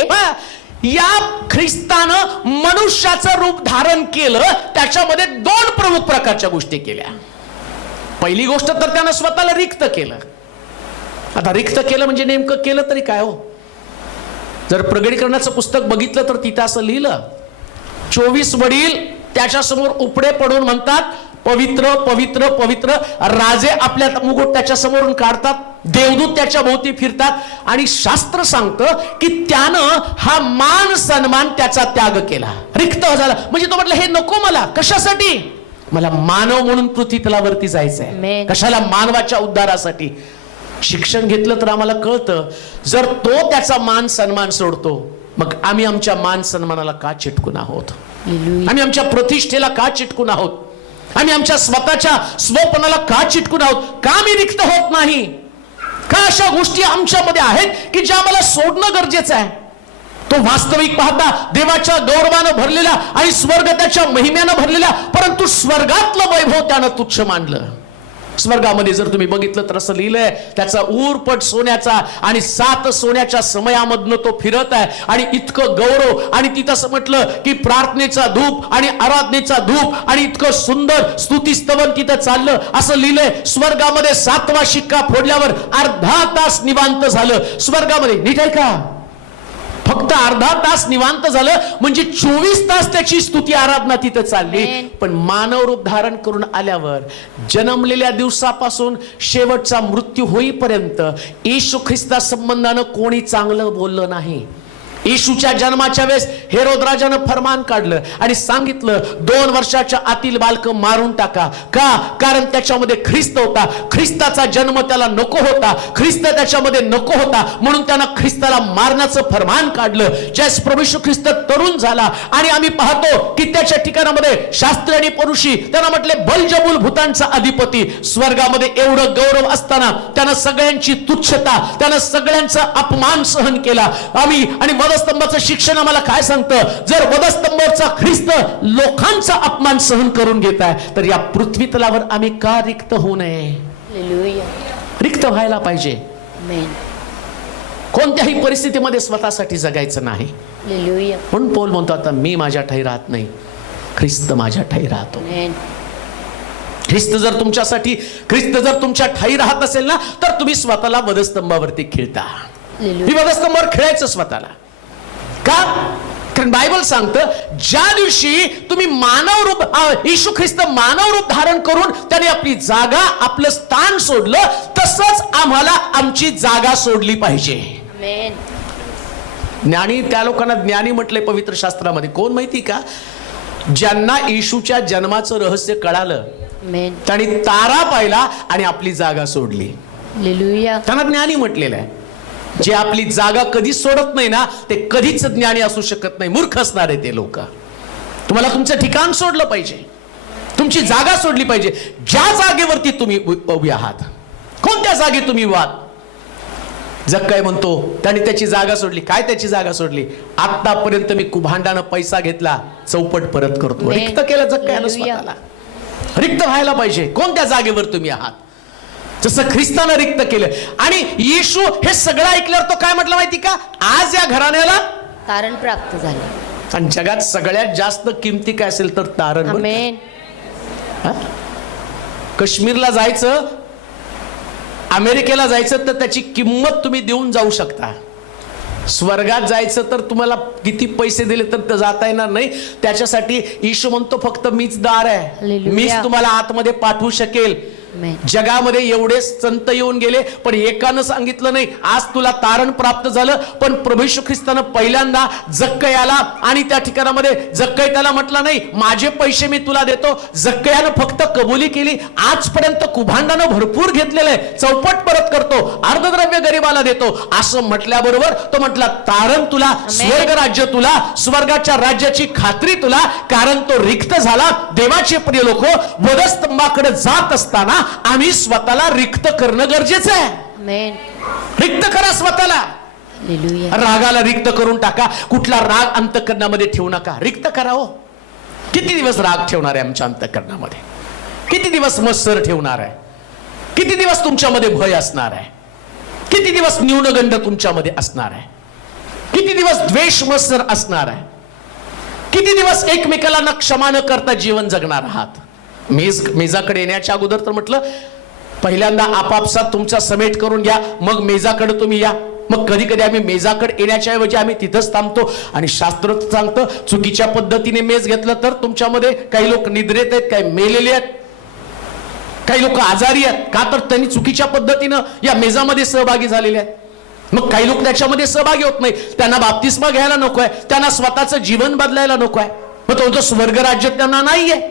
या ख्रिस्तानं मनुष्याचं रूप धारण केलं. त्याच्यामध्ये दोन प्रमुख प्रकारच्या गोष्टी केल्या. पहिली गोष्ट तर त्यानं स्वतःला रिक्त केलं. आता रिक्त केलं म्हणजे नेमकं केलं तरी काय हो? जर प्रगटीकरणाचं पुस्तक बघितलं तर तिथं असं लिहिलं, 24 वडील त्याच्यासमोर उपडे पडून म्हणतात पवित्र पवित्र पवित्र. राजे आपल्या मुकुट त्याच्या समोरून काढतात, देवदूत त्याच्या भोवती फिरतात, आणि शास्त्र सांगतं की त्यानं हा मान सन्मान त्याचा त्याग केला, रिक्त झाला. म्हणजे तो म्हटलं हे नको मला. कशासाठी? मला मानव म्हणून पृथ्वी तलावरती जायचंय. Amen. कशाला? मानवाच्या उद्धारासाठी. शिक्षण घेतलं तर आम्हाला कळतं, जर तो त्याचा मान सन्मान सोडतो, मग आम्ही आमच्या मान सन्मानाला का चिटकून आहोत? हालेलुया. आम्ही आमच्या प्रतिष्ठेला का चिटकून आहोत? आम्ही आमच्या स्वतःच्या स्वपणाला का चिटकून आहोत? का मी रिक्त होत नाही? का अशा गोष्टी आमच्यामध्ये आहेत की ज्या मला सोडणं गरजेचं आहे? तो वास्तविक पाहता देवाच्या गौरवानं भरलेला आणि स्वर्ग त्याच्या महिम्यानं भरलेला, परंतु स्वर्गातलं वैभव त्यानं तुच्छ मानलं. स्वर्गामध्ये जर तुम्ही बघितलं तर असं लिहिलंय, त्याचा ऊरपट सोन्याचा आणि 7 सोन्याच्या समयामधनं तो फिरत आहे, आणि इतकं गौरव. आणि तिथं असं म्हटलं की प्रार्थनेचा धूप आणि आराधनेचा धूप आणि इतकं सुंदर स्तुतीस्तवन तिथं चाललं. असं लिहिलंय स्वर्गामध्ये 7वा शिक्का फोडल्यावर अर्धा तास निवांत झालं. स्वर्गामध्ये नीट आहे का? फक्त अर्धा तास निवांत झालं म्हणजे 24 तास त्याची स्तुती आराधना तिथं चालली. Amen. पण मानव रूप धारण करून आल्यावर जन्मलेल्या दिवसापासून शेवटचा मृत्यू होईपर्यंत येशू ख्रिस्ता संबंधानं कोणी चांगलं बोललं नाही. येशूच्या जन्माच्या वेळेस हेरोद राजानं फरमान काढलं आणि सांगितलं 2 वर्षाच्या आतील बालक मारून टाका. का? कारण त्याच्यामध्ये ख्रिस्त होता. ख्रिस्ताचा जन्म त्याला नको होता, ख्रिस्त त्याच्यामध्ये नको होता, म्हणून त्यानं ख्रिस्ताला मारण्याचं फरमान काढलं. ज्यास प्रभू येशू ख्रिस्त तरुण झाला आणि आम्ही पाहतो की त्याच्या ठिकाणामध्ये शास्त्री आणि परुषी त्यांना म्हटले बलजबूल भूतांचा अधिपती. स्वर्गामध्ये एवढं गौरव असताना त्यानं सगळ्यांची तुच्छता, त्यानं सगळ्यांचा अपमान सहन केला. आम्ही आणि वधस्तंभाचं शिक्षण आम्हाला काय सांगतं? जर वधस्तंभाचा ख्रिस्त लोकांचा अपमान सहन करून घेत आहे, तर या पृथ्वी तलावर आम्ही का रिक्त होऊ नये? हालेलुया. रिक्त व्हायला पाहिजे. आमेन. कोणत्याही परिस्थितीमध्ये स्वतःसाठी जगायचं नाही. हालेलुया. म्हणून पौल म्हणतो आता मी माझ्या ठाई राहत नाही, ख्रिस्त माझ्या ठाई राहतो. आमेन. ख्रिस्त जर तुमच्या ठाई राहत असेल ना, तर तुम्ही स्वतःला वधस्तंभावरती खिळता. हालेलुया. मी वधस्तंभावर खेळायचं स्वतःला. का? कारण बायबल सांगतं ज्या दिवशी तुम्ही मानव रूप, येशू ख्रिस्त मानव रूप धारण करून त्याने आपली जागा, आपलं स्थान सोडलं, तसंच आम्हाला आमची जागा सोडली पाहिजे. आमेन. ज्ञानी, त्या लोकांना ज्ञानी म्हटलंय पवित्र शास्त्रामध्ये. कोण माहिती का? ज्यांना येशूच्या जन्माचं रहस्य कळालं, आमेन. त्यांनी तारा पाहिला आणि आपली जागा सोडली. हालेलुया. त्यांना ज्ञानी म्हटलेलं आहे. जे आपली जागा कधीच सोडत नाही ना, ते कधीच ज्ञानी असू शकत नाही. मूर्ख असणार आहे ते लोक. तुम्हाला तुमचं ठिकाण सोडलं पाहिजे, तुमची जागा सोडली पाहिजे. ज्या जागेवरती तुम्ही उभे आहात, कोणत्या जागे तुम्ही आहात? जग काय म्हणतो त्याने त्याची जागा सोडली. काय त्याची जागा सोडली? आतापर्यंत मी कुभांडानं पैसा घेतला, चौपट परत करतो. रिक्त केलं जग काय स्वतःला. रिक्त व्हायला पाहिजे. कोणत्या जागेवर तुम्ही आहात? जसं ख्रिस्तानं रिक्त केलं. आणि येशू हे सगळं ऐकल्यावर तो काय म्हटलं माहिती का? आज या घराण्याला तारण प्राप्त झाले. आणि जगात सगळ्यात जास्त किमती काय असेल तर तारण. आमेन. काश्मीरला जायचं, अमेरिकेला जायचं तर त्याची किंमत तुम्ही देऊन जाऊ शकता. स्वर्गात जायचं तर तुम्हाला किती पैसे दिले तर जाता येणार नाही. त्याच्यासाठी येशू म्हणतो फक्त मीच दार आहे, हालेलुया. मीच तुम्हाला आतमध्ये पाठवू शकेल. आमेन. जगामध्ये एवढे संत येऊन गेले पण एकानं सांगितलं नाही आज तुला तारण प्राप्त झालं. पण प्रभू येशू ख्रिस्तानं पहिल्यांदा जक्कयाला आणि त्या ठिकाणामध्ये जक्कय त्याला म्हटलं नाही माझे पैसे मी तुला देतो. जक्कयानं फक्त कबुली केली. आजपर्यंत कुभांडानं भरपूर घेतलेलं आहे, चौपट परत करतो, अर्धद्रव्य गरीबाला देतो असं म्हटल्याबरोबर तो म्हटला तारण तुला, स्वर्ग राज्य तुला, स्वर्गाच्या राज्याची खात्री तुला. कारण तो रिक्त झाला. देवाचे प्रिय लोक, वधस्तंभाकडे जात असताना आम्ही स्वतःला रिक्त करणं गरजेचं आहे. आमेन. रिक्त करा स्वतःला. हालेलुया. रागाला रिक्त करून टाका. कुठला राग अंतःकरणामध्ये ठेवू नका, रिक्त करा. हो किती दिवस राग ठेवणार आहे आमच्या अंतःकरणामध्ये? किती दिवस मत्सर ठेवणार आहे? किती दिवस तुमच्यामध्ये भय असणार आहे? किती दिवस न्यूनगंड तुमच्यामध्ये असणार आहे? किती दिवस द्वेष मत्सर असणार आहे? किती दिवस एकमेकाला न क्षमा न करता जीवन जगणार आहात? मेजाकडे येण्याच्या अगोदर तर म्हटलं पहिल्यांदा आपापसात तुमचा समेट करून घ्या, मग मेजाकडे तुम्ही या. मग कधी कधी आम्ही मेजाकडे येण्याच्या ऐवजी आम्ही तिथंच थांबतो. आणि शास्त्र सांगतं चुकीच्या पद्धतीने मेज घेतलं तर तुमच्यामध्ये काही लोक निद्रेत आहेत, काही मेलेले आहेत, काही लोक आजारी आहेत. का तर त्यांनी चुकीच्या पद्धतीनं या मेजामध्ये सहभागी झालेले आहेत. मग काही लोक त्याच्यामध्ये सहभागी होत नाही. त्यांना बाप्तिस्मा घ्यायला नको आहे, त्यांना स्वतःचं जीवन बदलायला नको आहे. मग तो स्वर्ग राज्य त्यांना नाहीये.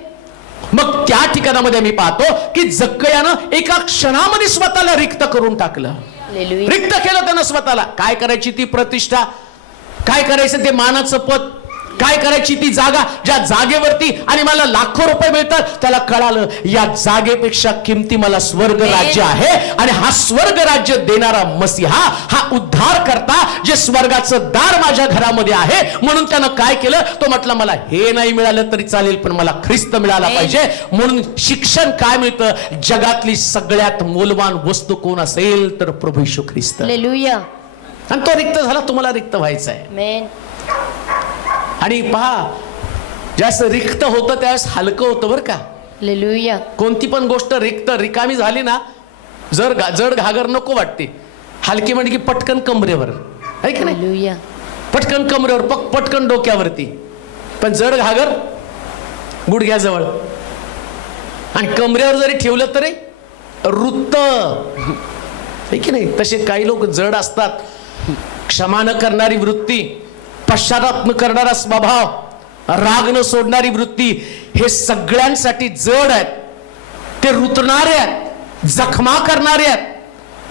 मग त्या ठिकाणामध्ये आम्ही पाहतो की जक्कयानं एका क्षणामध्ये स्वतःला रिक्त करून टाकलं. हालेलुया. रिक्त केलं त्यानं स्वतःला. काय करायची ती प्रतिष्ठा, काय करायचं ते मानाचं पद, काय करायची ती जागा, ज्या जागेवरती आणि मला लाखो रुपये मिळतात, त्याला कळालं या जागेपेक्षा किमती मला स्वर्ग राज्य आहे. आणि हा स्वर्ग राज्य देणारा मसीहा, हा उद्धार करता, जे स्वर्गाचं दार माझ्या घरामध्ये आहे. म्हणून त्यानं काय केलं, तो म्हटलं मला हे नाही मिळालं तरी चालेल पण मला ख्रिस्त मिळाला पाहिजे. म्हणून शिक्षण काय मिळतं, जगातली सगळ्यात मौल्यवान वस्तू कोण असेल तर प्रभू येशू ख्रिस्त. हालेलुया. आणि तो रिक्त झाला, तुम्हाला रिक्त व्हायचं आहे. आमेन. आणि पहा जास्त रिक्त होतं त्यावेळेस हलकं होतं बरं का. हालेलुया. कोणती पण गोष्ट रिक्त रिकामी झाली ना, जड घागर नको वाटते. हलकी म्हणजे की पटकन कमरेवर आहे की नाही, हालेलुया. पटकन कमरेवर, पटकन डोक्यावरती. पण जड घागर गुडघ्याजवळ आणि कमरेवर जरी ठेवलं तरी रुत्त आहे की नाही. तसे काही लोक जड असतात. क्षमा न करणारी वृत्ती, पश्चाताप न करणारा स्वभाव, राग न सोडणारी वृत्ती, हे सगळ्यांसाठी जड आहेत. ते रुतणारे आहेत, जखमा करणारे आहेत.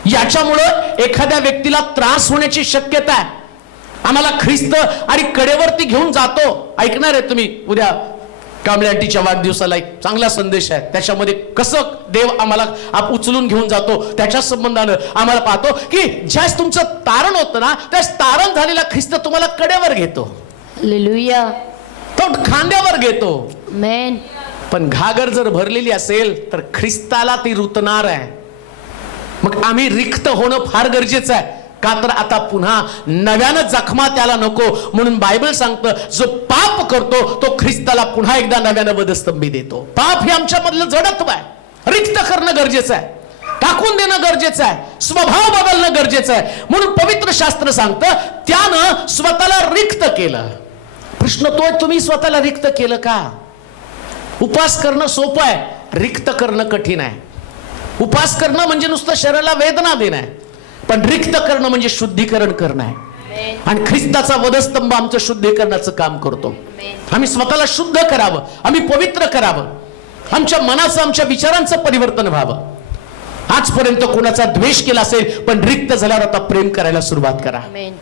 याच्यामुळं एखाद्या व्यक्तीला त्रास होण्याची शक्यता आहे. आम्हाला ख्रिस्त आणि कडेवरती घेऊन जातो. ऐकणार आहे तुम्ही उद्या कांबळे आंटीच्या वाढदिवसाला एक चांगला संदेश आहे. त्याच्यामध्ये कसं देव आम्हाला उचलून घेऊन जातो त्याच्या संबंधानं आम्हाला पाहतो की ज्यास तुमचं तारण होतं ना, त्यास तारण झालेला ख्रिस्त तुम्हाला कडेवर घेतो, हालेलुया. तो खांद्यावर घेतो. आमेन. पण घागर जर भरलेली असेल तर ख्रिस्ताला ती रुतणार आहे. मग आम्ही रिक्त होणं फार गरजेचं आहे. का तर आता पुन्हा नव्यानं जखमा त्याला नको. म्हणून बायबल सांगतं जो पाप करतो तो ख्रिस्ताला पुन्हा एकदा नव्यानं वधस्तंभी देतो. पाप हे आमच्यामधलं जडत्व आहे. रिक्त करणं गरजेचं आहे, टाकून देणं गरजेचं आहे, स्वभाव बदलणं गरजेचं आहे. म्हणून पवित्र शास्त्र सांगतं त्यानं स्वतःला रिक्त केलं. प्रश्न तो तुम्ही स्वतःला रिक्त केलं का? उपास करणं सोपं आहे, रिक्त करणं कठीण आहे. उपास करणं म्हणजे नुसतं शरीराला वेदना देणं आहे, पण रिक्त करणं म्हणजे शुद्धीकरण करणं आहे. आणि ख्रिस्ताचा वधस्तंभ आमचं शुद्धीकरणाचं काम करतो. आम्ही स्वतःला शुद्ध करावं, आम्ही पवित्र करावं, आमच्या मनाचं, आमच्या विचारांचं परिवर्तन व्हावं. आजपर्यंत कोणाचा द्वेष केला असेल, पण रिक्त झाल्यावर आता प्रेम करायला सुरुवात करा. आमेन.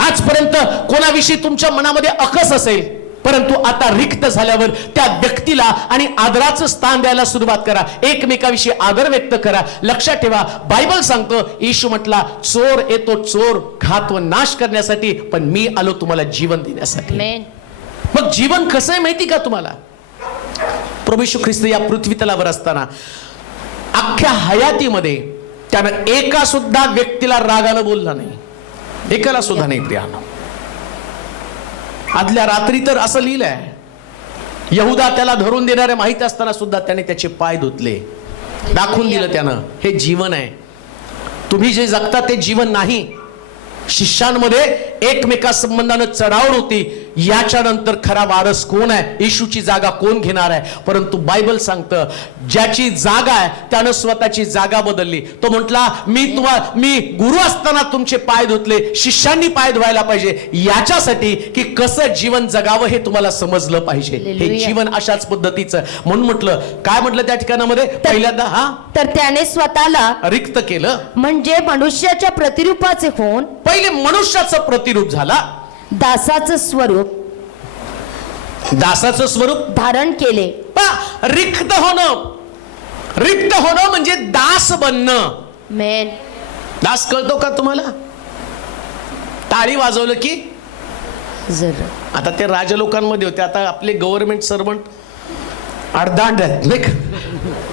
आजपर्यंत कोणाविषयी तुमच्या मनामध्ये अकस असेल, परंतु आता रिक्त झाल्यावर त्या व्यक्तीला आणि आदराचं स्थान द्यायला सुरुवात करा. एकमेकाविषयी आदर व्यक्त करा. लक्षात ठेवा, बायबल सांगतो येशू म्हटला चोर येतो चोर घात व नाश करण्यासाठी, पण मी आलो तुम्हाला जीवन देण्यासाठी. आमेन. मग जीवन कसं आहे माहिती का तुम्हाला? प्रभू येशू ख्रिस्त या पृथ्वी तलावर असताना अख्ख्या हयातीमध्ये त्यानं एका सुद्धा व्यक्तीला रागानं बोलला नाही, एकाला सुद्धा नाही. प्रियानो, आदल्या रात्री तर असं लिहिलंय, यहुदा त्याला धरून देणारे माहित असताना सुद्धा त्याने त्याचे पाय धुतले. दाखवून दिलं त्यानं हे जीवन आहे. तुम्ही जे जगता ते जीवन नाही. शिष्यांमध्ये एकमेका संबंधानं चढावड होती. याच्या नंतर खरा वारस कोण आहे, येशूची जागा कोण घेणार आहे. परंतु बायबल सांगतं ज्याची जागा आहे त्यानं स्वतःची जागा बदलली. तो म्हटला मी गुरु असताना तुमचे पाय धुतले, शिष्यांनी पाय धुवायला पाहिजे याच्यासाठी की कसं जीवन जगावं हे तुम्हाला समजलं पाहिजे. हे हालेलुया. जीवन अशाच पद्धतीचं. म्हणून म्हटलं काय म्हटलं त्या ठिकाणामध्ये, पहिल्यांदा तर त्याने स्वतःला रिक्त केलं. म्हणजे मनुष्याच्या प्रतिरूपाचे होऊन पहिले मनुष्याचं प्रतिरूप झाला, दासाचं स्वरूप दासाचं स्वरूप धारण केले. रिक्त होणं म्हणजे दास बनणं. मेन. दास कळतो का तुम्हाला? टाळी वाजवलं की जर आता ते राज लोकांमध्ये होते, आता आपले गव्हर्नमेंट सर्वंट अडदांड आहेत नाही का.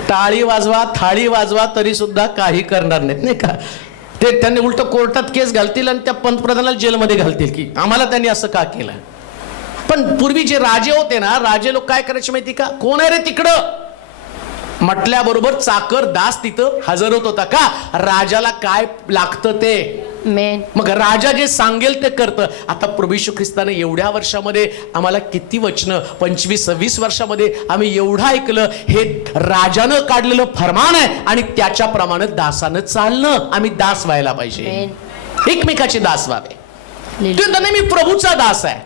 टाळी वाजवा थाळी वाजवा तरी सुद्धा काही करणार नाहीत नाही का. ते त्यांनी उलट कोर्टात केस घालतील आणि त्या पंतप्रधानाला जेलमध्ये घालतील की आम्हाला त्यांनी असं का केलं. पण पूर्वी जे राजे होते ना, राजे लोक काय करायचे माहिती का, कोण आहे रे तिकडं म्हटल्याबरोबर चाकर दास तिथं हजर होत होता. का राजाला काय लागतं ते, मेन. मग राजा जे सांगेल ते करतं. आता प्रभू येशू ख्रिस्ताने एवढ्या वर्षामध्ये आम्हाला किती वचनं, 25-26 वर्षामध्ये आम्ही एवढं ऐकलं. हे राजानं काढलेलं फरमान आहे आणि त्याच्याप्रमाणे दासानं चालणं. आम्ही दास व्हायला पाहिजे, मेन. एकमेकाचे दास व्हावे. हालेलुया. तुम्ही मी प्रभूचा दास आहे.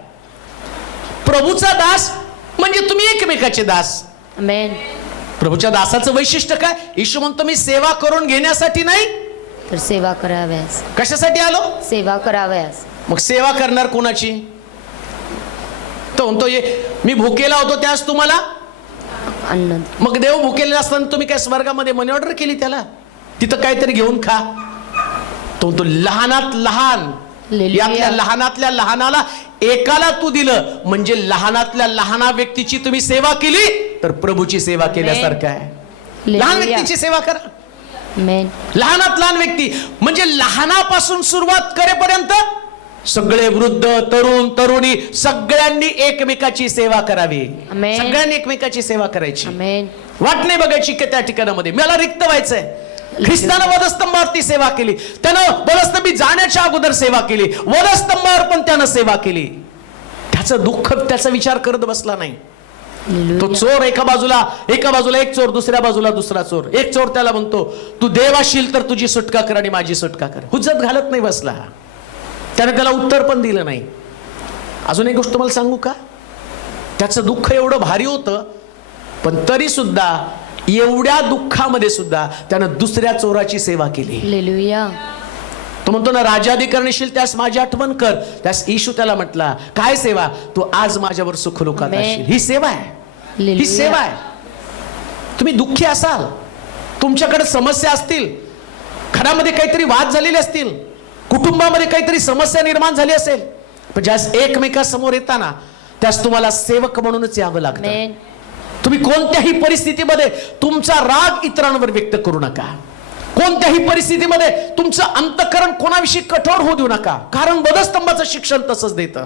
प्रभूचा दास म्हणजे तुम्ही एकमेकाचे दास. मेन. प्रभूच्या दासाचं वैशिष्ट्य काय, येशू म्हणतो मी सेवा करून घेण्यासाठी नाही तर सेवा कराव्यास. कशासाठी आलो, सेवा कराव्यास. मग सेवा करणार कोणाची. तो म्हणतो मी भुकेला होतो त्यास तुम्हाला, अन्न. मग देव भुकेला असताना तुम्ही काय स्वर्गामध्ये मनी ऑर्डर केली त्याला, तिथं काहीतरी घेऊन खा. तो म्हणतो लहानात लहान, हालेलुया. यातल्या लहानातल्या लहानाला एकाला तू दिलं म्हणजे लहानातल्या लहाना व्यक्तीची तुम्ही सेवा केली तर प्रभूची सेवा केल्यासारखं आहे. लहान हालेलुया. व्यक्तीची सेवा करा. मेन. लहानात लहान व्यक्ती म्हणजे लहानापासून सुरुवात करेपर्यंत सगळे वृद्ध तरुण तरुणी सगळ्यांनी एकमेकाची सेवा करावी. आमेन. सगळ्यांनी एकमेकाची सेवा करायची. मेन. वाट नाही बघायची की त्या ठिकाणामध्ये मला रिक्त व्हायचंय. ख्रिस्तानं वधस्तंभावरती सेवा केली, त्यानं वधस्तंभी जाण्याच्या अगोदर सेवा केली, वधस्तंभावर पण त्यानं सेवा केली. त्याचं दुःख त्याचा विचार करत बसला नाही. तो हालेलुया. चोर एका बाजूला एक चोर, दुसऱ्या बाजूला दुसरा चोर. एक चोर त्याला म्हणतो तू देव असशील तर तुझी सुटका कर आणि माझी सुटका कर. हुज्जत घालत नाही बसला. त्याने त्याला उत्तर पण दिलं नाही. अजून एक गोष्ट तुम्हाला सांगू का, त्याचं दुःख एवढं भारी होतं पण तरी सुद्धा एवढ्या दुःखामध्ये सुद्धा त्यानं दुसऱ्या चोराची सेवा केली. हालेलुया. तो म्हणतो ना राजाधिकरणशील त्यास माझी आठवण कर. त्यास येशू त्याला म्हटला काय सेवा, तू आज माझ्यावर सुखरुखात आमेन. असशील. ही सेवा आहे, ही हालेलुया. सेवा आहे. तुम्ही दुःखी असाल, तुमच्याकडे समस्या असतील, घरामध्ये काहीतरी वाद झालेले असतील, कुटुंबामध्ये काहीतरी समस्या निर्माण झाली असेल, पण ज्यास एकमेकासमोर येताना त्यास तुम्हाला सेवक म्हणूनच यावं लागतं. मेन. तुम्ही कोणत्याही परिस्थितीमध्ये तुमचा राग इतरांवर व्यक्त करू नका. कोणत्याही परिस्थितीमध्ये तुमचं अंतःकरण कोणाविषयी कठोर होऊ देऊ नका. कारण वधस्तंभाचं शिक्षण तसंच देतं.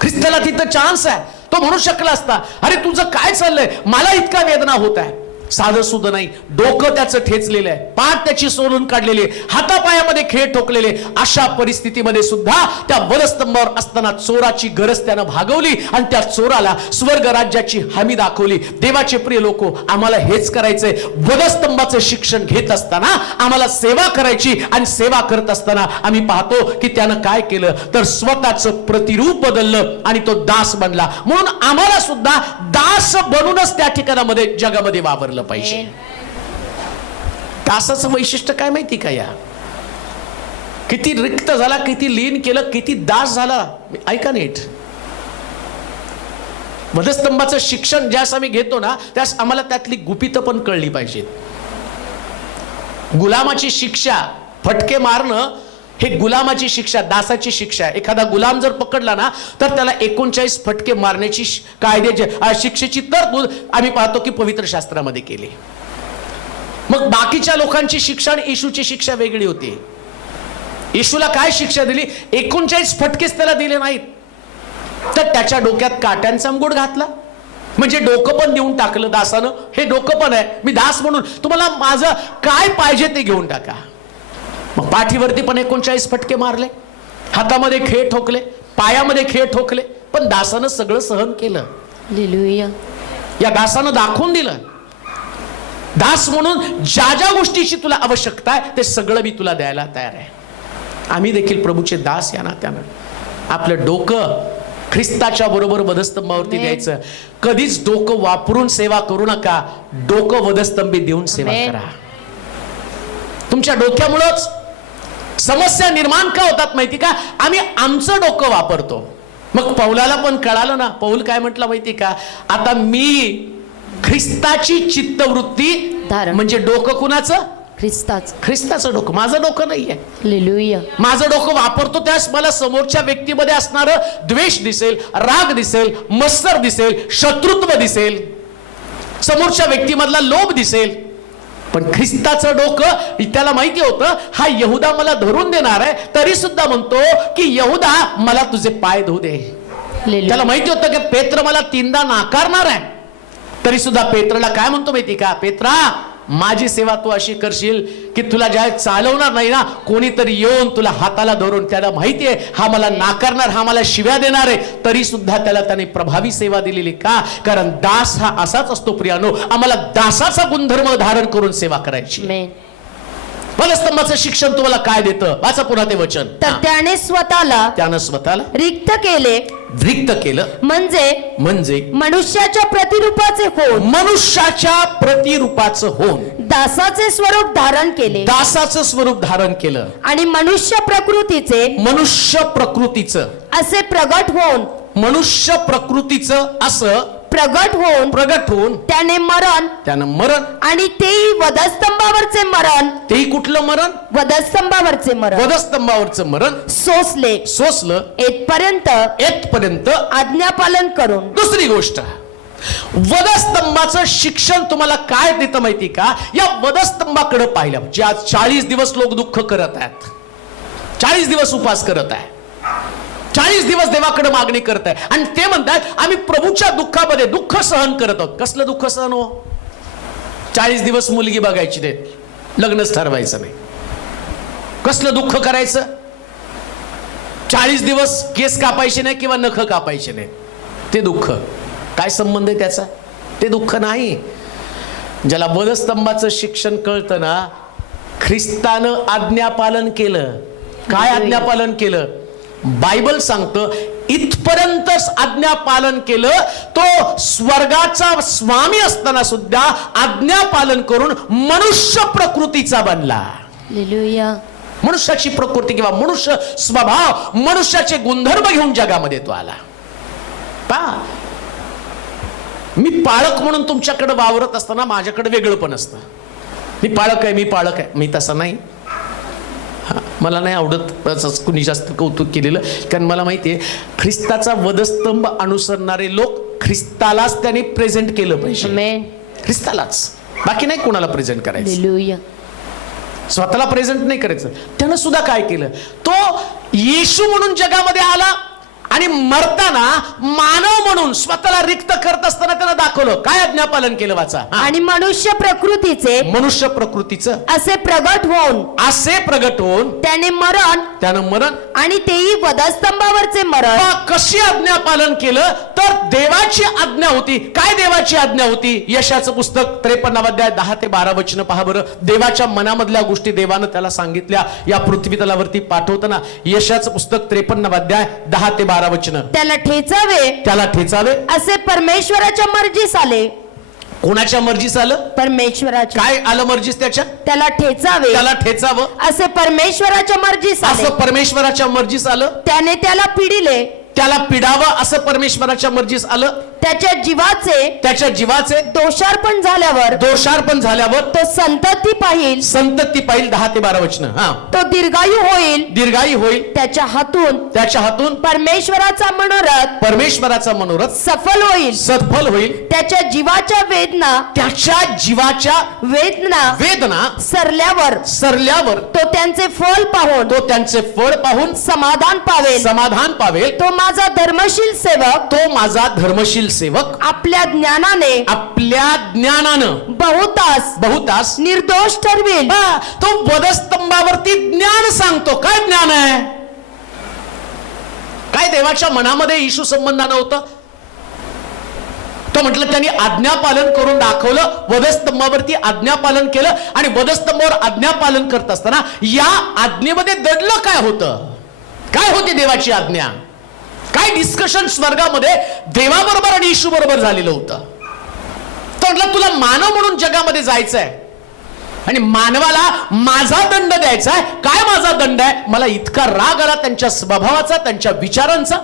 ख्रिस्ताला तिथं चान्स आहे. तो म्हणू शकला असता अरे तुझं काय चाललंय, मला इतका वेदना होत आहे. साधं सुद्धा नाही, डोकं त्याचं ठेचलेलं आहे, पाठ त्याची सोलून काढलेली, हातापायामध्ये खेळ ठोकलेले. अशा परिस्थितीमध्ये सुद्धा त्या वधस्तंभावर असताना चोराची गरज त्यानं भागवली आणि त्या चोराला स्वर्ग राज्याची हमी दाखवली. देवाचे प्रिय लोको, आम्हाला हेच करायचंय. वधस्तंभाचं शिक्षण घेत असताना आम्हाला सेवा करायची आणि सेवा करत असताना आम्ही पाहतो की त्यानं काय केलं तर स्वतःचं प्रतिरूप बदललं आणि तो दास बनला. म्हणून आम्हाला सुद्धा दास बनूनच त्या ठिकाणामध्ये जगामध्ये वावरलं पाहिजे. दासाचं वैशिष्ट्य काय माहिती का, या किती रिक्त झाला, किती लीन केलं, किती दास झाला. ऐका नीट, वधस्तंभाचं शिक्षण ज्यास आम्ही घेतो ना त्यास आम्हाला त्यातली गुपितं पण कळली पाहिजेत. गुलामाची शिक्षा, फटके मारणं हे गुलामाची शिक्षा, दासाची शिक्षा आहे. एखादा गुलाम जर पकडला ना तर त्याला 39 फटके मारण्याची शिक्षेची तरतूद आम्ही पाहतो की पवित्र शास्त्रामध्ये केली. मग बाकीच्या लोकांची शिक्षा आणि येशूची शिक्षा वेगळी होती. येशूला काय शिक्षा दिली, 39 फटकेच त्याला दिले नाहीत तर त्याच्या डोक्यात काट्यांचा मुकुट घातला. म्हणजे डोकं पण देऊन टाकलं दासानं. हे डोकं पण आहे, मी दास म्हणून तुम्हाला माझं काय पाहिजे ते घेऊन टाका. मग पाठीवरती पण 39 फटके मारले हातामध्ये खेळ ठोकले, पायामध्ये खेळ ठोकले, पण दासानं सगळं सहन केलं. हालेलुया. या दासानं दाखवून दिलं, दास म्हणून ज्या ज्या गोष्टीची तुला आवश्यकता आहे ते सगळं मी तुला द्यायला तयार आहे. आम्ही देखील प्रभूचे दास या नात्यानं आपलं डोकं ख्रिस्ताच्या बरोबर वधस्तंभावरती द्यायचं. कधीच डोकं वापरून सेवा करू नका, डोकं वधस्तंभी देऊन सेवा Amen. करा. तुमच्या डोक्यामुळंच समस्या निर्माण का होतात माहिती का? आम्ही आमचं डोकं वापरतो. मग पौलाला पण कळालं ना, पौल काय म्हटलं माहिती का? आता मी ख्रिस्ताची चित्तवृत्ती धारण. म्हणजे डोकं कुणाचं? ख्रिस्ताच. ख्रिस्ताचं डोकं. माझं डोकं नाहीये. हालेलुया. माझं डोकं वापरतो त्यास मला समोरच्या व्यक्तीमध्ये असणारं द्वेष दिसेल, राग दिसेल, मत्सर दिसेल, शत्रुत्व दिसेल, समोरच्या व्यक्तीमधला लोभ दिसेल. पण ख्रिस्ताचं डोकं, त्याला माहिती होतं हा यहुदा मला धरून देणार आहे, तरी सुद्धा म्हणतो की यहुदा मला तुझे पाय धुऊ दे. हालेलुया. त्याला माहिती होतं की पेत्र मला 3दा नाकारणार आहे, तरी सुद्धा पेत्रला काय म्हणतो माहिती का? पेत्रा, माझी सेवा तू अशी करशील की तुला ज्या चालवणार नाही ना, कोणीतरी येऊन तुला हाताला धरून, त्याला माहितीये हा मला नाकारणार, हा मला शिव्या देणार आहे, तरी सुद्धा त्याने प्रभावी सेवा दिलेली. का? कारण दास हा असाच असतो प्रियानो, आम्हाला दासाचा गुणधर्म धारण करून सेवा करायची. आमेन. वधस्तंभाचं शिक्षण तुम्हाला काय देतं? वाचा पुन्हा ते वचन. तर त्याने स्वतःला त्यानं स्वतःला रिक्त केले, रिक्त केलं, म्हणजे म्हणजे मनुष्याच्या प्रतिरूपाचे होऊन मनुष्याच्या प्रतिरूपाचं होऊन दासाचे स्वरूप धारण केले दासाचं स्वरूप धारण केलं आणि मनुष्य प्रकृतीचे मनुष्य प्रकृतीचं असे प्रगट होऊन मनुष्य प्रकृतीचं असं प्रगट होऊन त्याने मरण त्यानं मरण, आणि तेही वधस्तंभावरचे मरण, तेही कुठलं मरण? वधस्तंभावरचे मरण वधस्तंभावरचं मरण सोसलं येथपर्यंत आज्ञापालन करून. दुसरी गोष्ट, वधस्तंभाचं शिक्षण तुम्हाला काय देतं माहिती का? या वधस्तंभाकडे पाहिलं, जे आज 40 दिवस लोक दुःख करत आहेत, 40 दिवस उपवास करत आहे, 40 दिवस देवाकडे मागणी करत आहे, आणि ते म्हणतात आम्ही प्रभूच्या दुःखामध्ये दुःख सहन करत आहोत. कसलं दुःख सहन हो? 40 दिवस मुलगी बघायची नाही, लग्नच ठरवायचं नाही. कसलं दुःख करायचं? 40 दिवस केस कापायचे नाही किंवा नख कापायचे नाही, ते दुःख. काय संबंध आहे त्याचा? ते दुःख नाही. ज्याला वधस्तंभाचं शिक्षण कळतं ना, ख्रिस्तानं आज्ञापालन केलं. काय आज्ञापालन केलं? बायबल सांगतं इथपर्यंतच आज्ञापालन केलं. तो स्वर्गाचा स्वामी असताना सुद्धा आज्ञापालन करून मनुष्य प्रकृतीचा बनला. हालेलुया. मनुष्याची प्रकृती किंवा मनुष्य स्वभाव, मनुष्याचे गुणधर्म घेऊन जगामध्ये तो आला. पहा, मी पाळक म्हणून तुमच्याकडे वावरत असताना माझ्याकडे वेगळं पण असतं. मी पाळक आहे, मी तसा नाही. मला नाही आवडत कुणी जास्त कौतुक केलेलं, कारण मला माहिती आहे ख्रिस्ताचा वधस्तंभ अनुसरणारे लोक ख्रिस्तालाच त्यांनी प्रेझेंट केलं पाहिजे. आमेन. ख्रिस्तालाच, बाकी नाही कोणाला प्रेझेंट करायचं. हालेलुया. स्वतःला प्रेझेंट नाही करायचं. त्यानं सुद्धा काय केलं? तो येशू म्हणून जगामध्ये आला आणि मरताना मानव म्हणून स्वतःला रिक्त करत असताना त्यानं दाखवलं. काय आज्ञापालन केलं? वाचा. आणि मनुष्य प्रकृतीचं असे प्रगट होऊन त्याने मरण आणि तेही वधस्तंभावरचे मरण. कशी आज्ञापालन केलं? तर देवाची आज्ञा होती. काय देवाची आज्ञा होती? यशाचं पुस्तक 53 अध्याय 10 ते 12 वचन पहा बरं. देवाच्या मनामधल्या गोष्टी देवानं त्याला सांगितल्या या पृथ्वी तलावरती पाठवताना. यशाचं पुस्तक 53 अध्याय 10 ते 12 वचन. त्याला ठेचावे असे परमेश्वराच्या मर्जीस आले. कोणाच्या मर्जीस आलं? परमेश्वराच्या. काय आलं मर्जीस त्याच्या? त्याला ठेचावं असे परमेश्वराच्या मर्जीस आले. असं परमेश्वराच्या मर्जीस आलं. त्याने त्याला पिडिले, त्याला पिडावं असं परमेश्वराच्या मर्जीस आलं. त्याच्या जीवाचे दोषार्पण झाल्यावर तो संतती पाहिल 10 ते 12 वचन. तो दीर्घायू होईल. त्याच्या हातून परमेश्वराचा मनोरथ सफल होईल. त्याच्या जीवाच्या वेदना सरल्यावर तो त्यांचे फळ पाहून समाधान पावेल. तो माझा धर्मशील सेवक आपल्या ज्ञानानं बहुतास निर्दोष ठरवेल. तो वधस्तंभावरती ज्ञान सांगतो. काय ज्ञान आहे? काय देवाच्या मनामध्ये येशू संबंधानं होतं? तो म्हटलं त्यांनी आज्ञापालन करून दाखवलं, वधस्तंभावरती आज्ञापालन केलं आणि वधस्तंभावर आज्ञापालन करत असताना या आज्ञेमध्ये दडलं काय होतं? काय होती देवाची आज्ञा? काय डिस्कशन स्वर्गामध्ये देवाबरोबर आणि येशू बरोबर झालेलं होतं? तो म्हटलं तुला मानव म्हणून जगामध्ये जायचंय आणि मानवाला माझा दंड द्यायचा आहे. काय माझा दंड आहे? मला इतका राग आला त्यांच्या स्वभावाचा, त्यांच्या विचारांचा,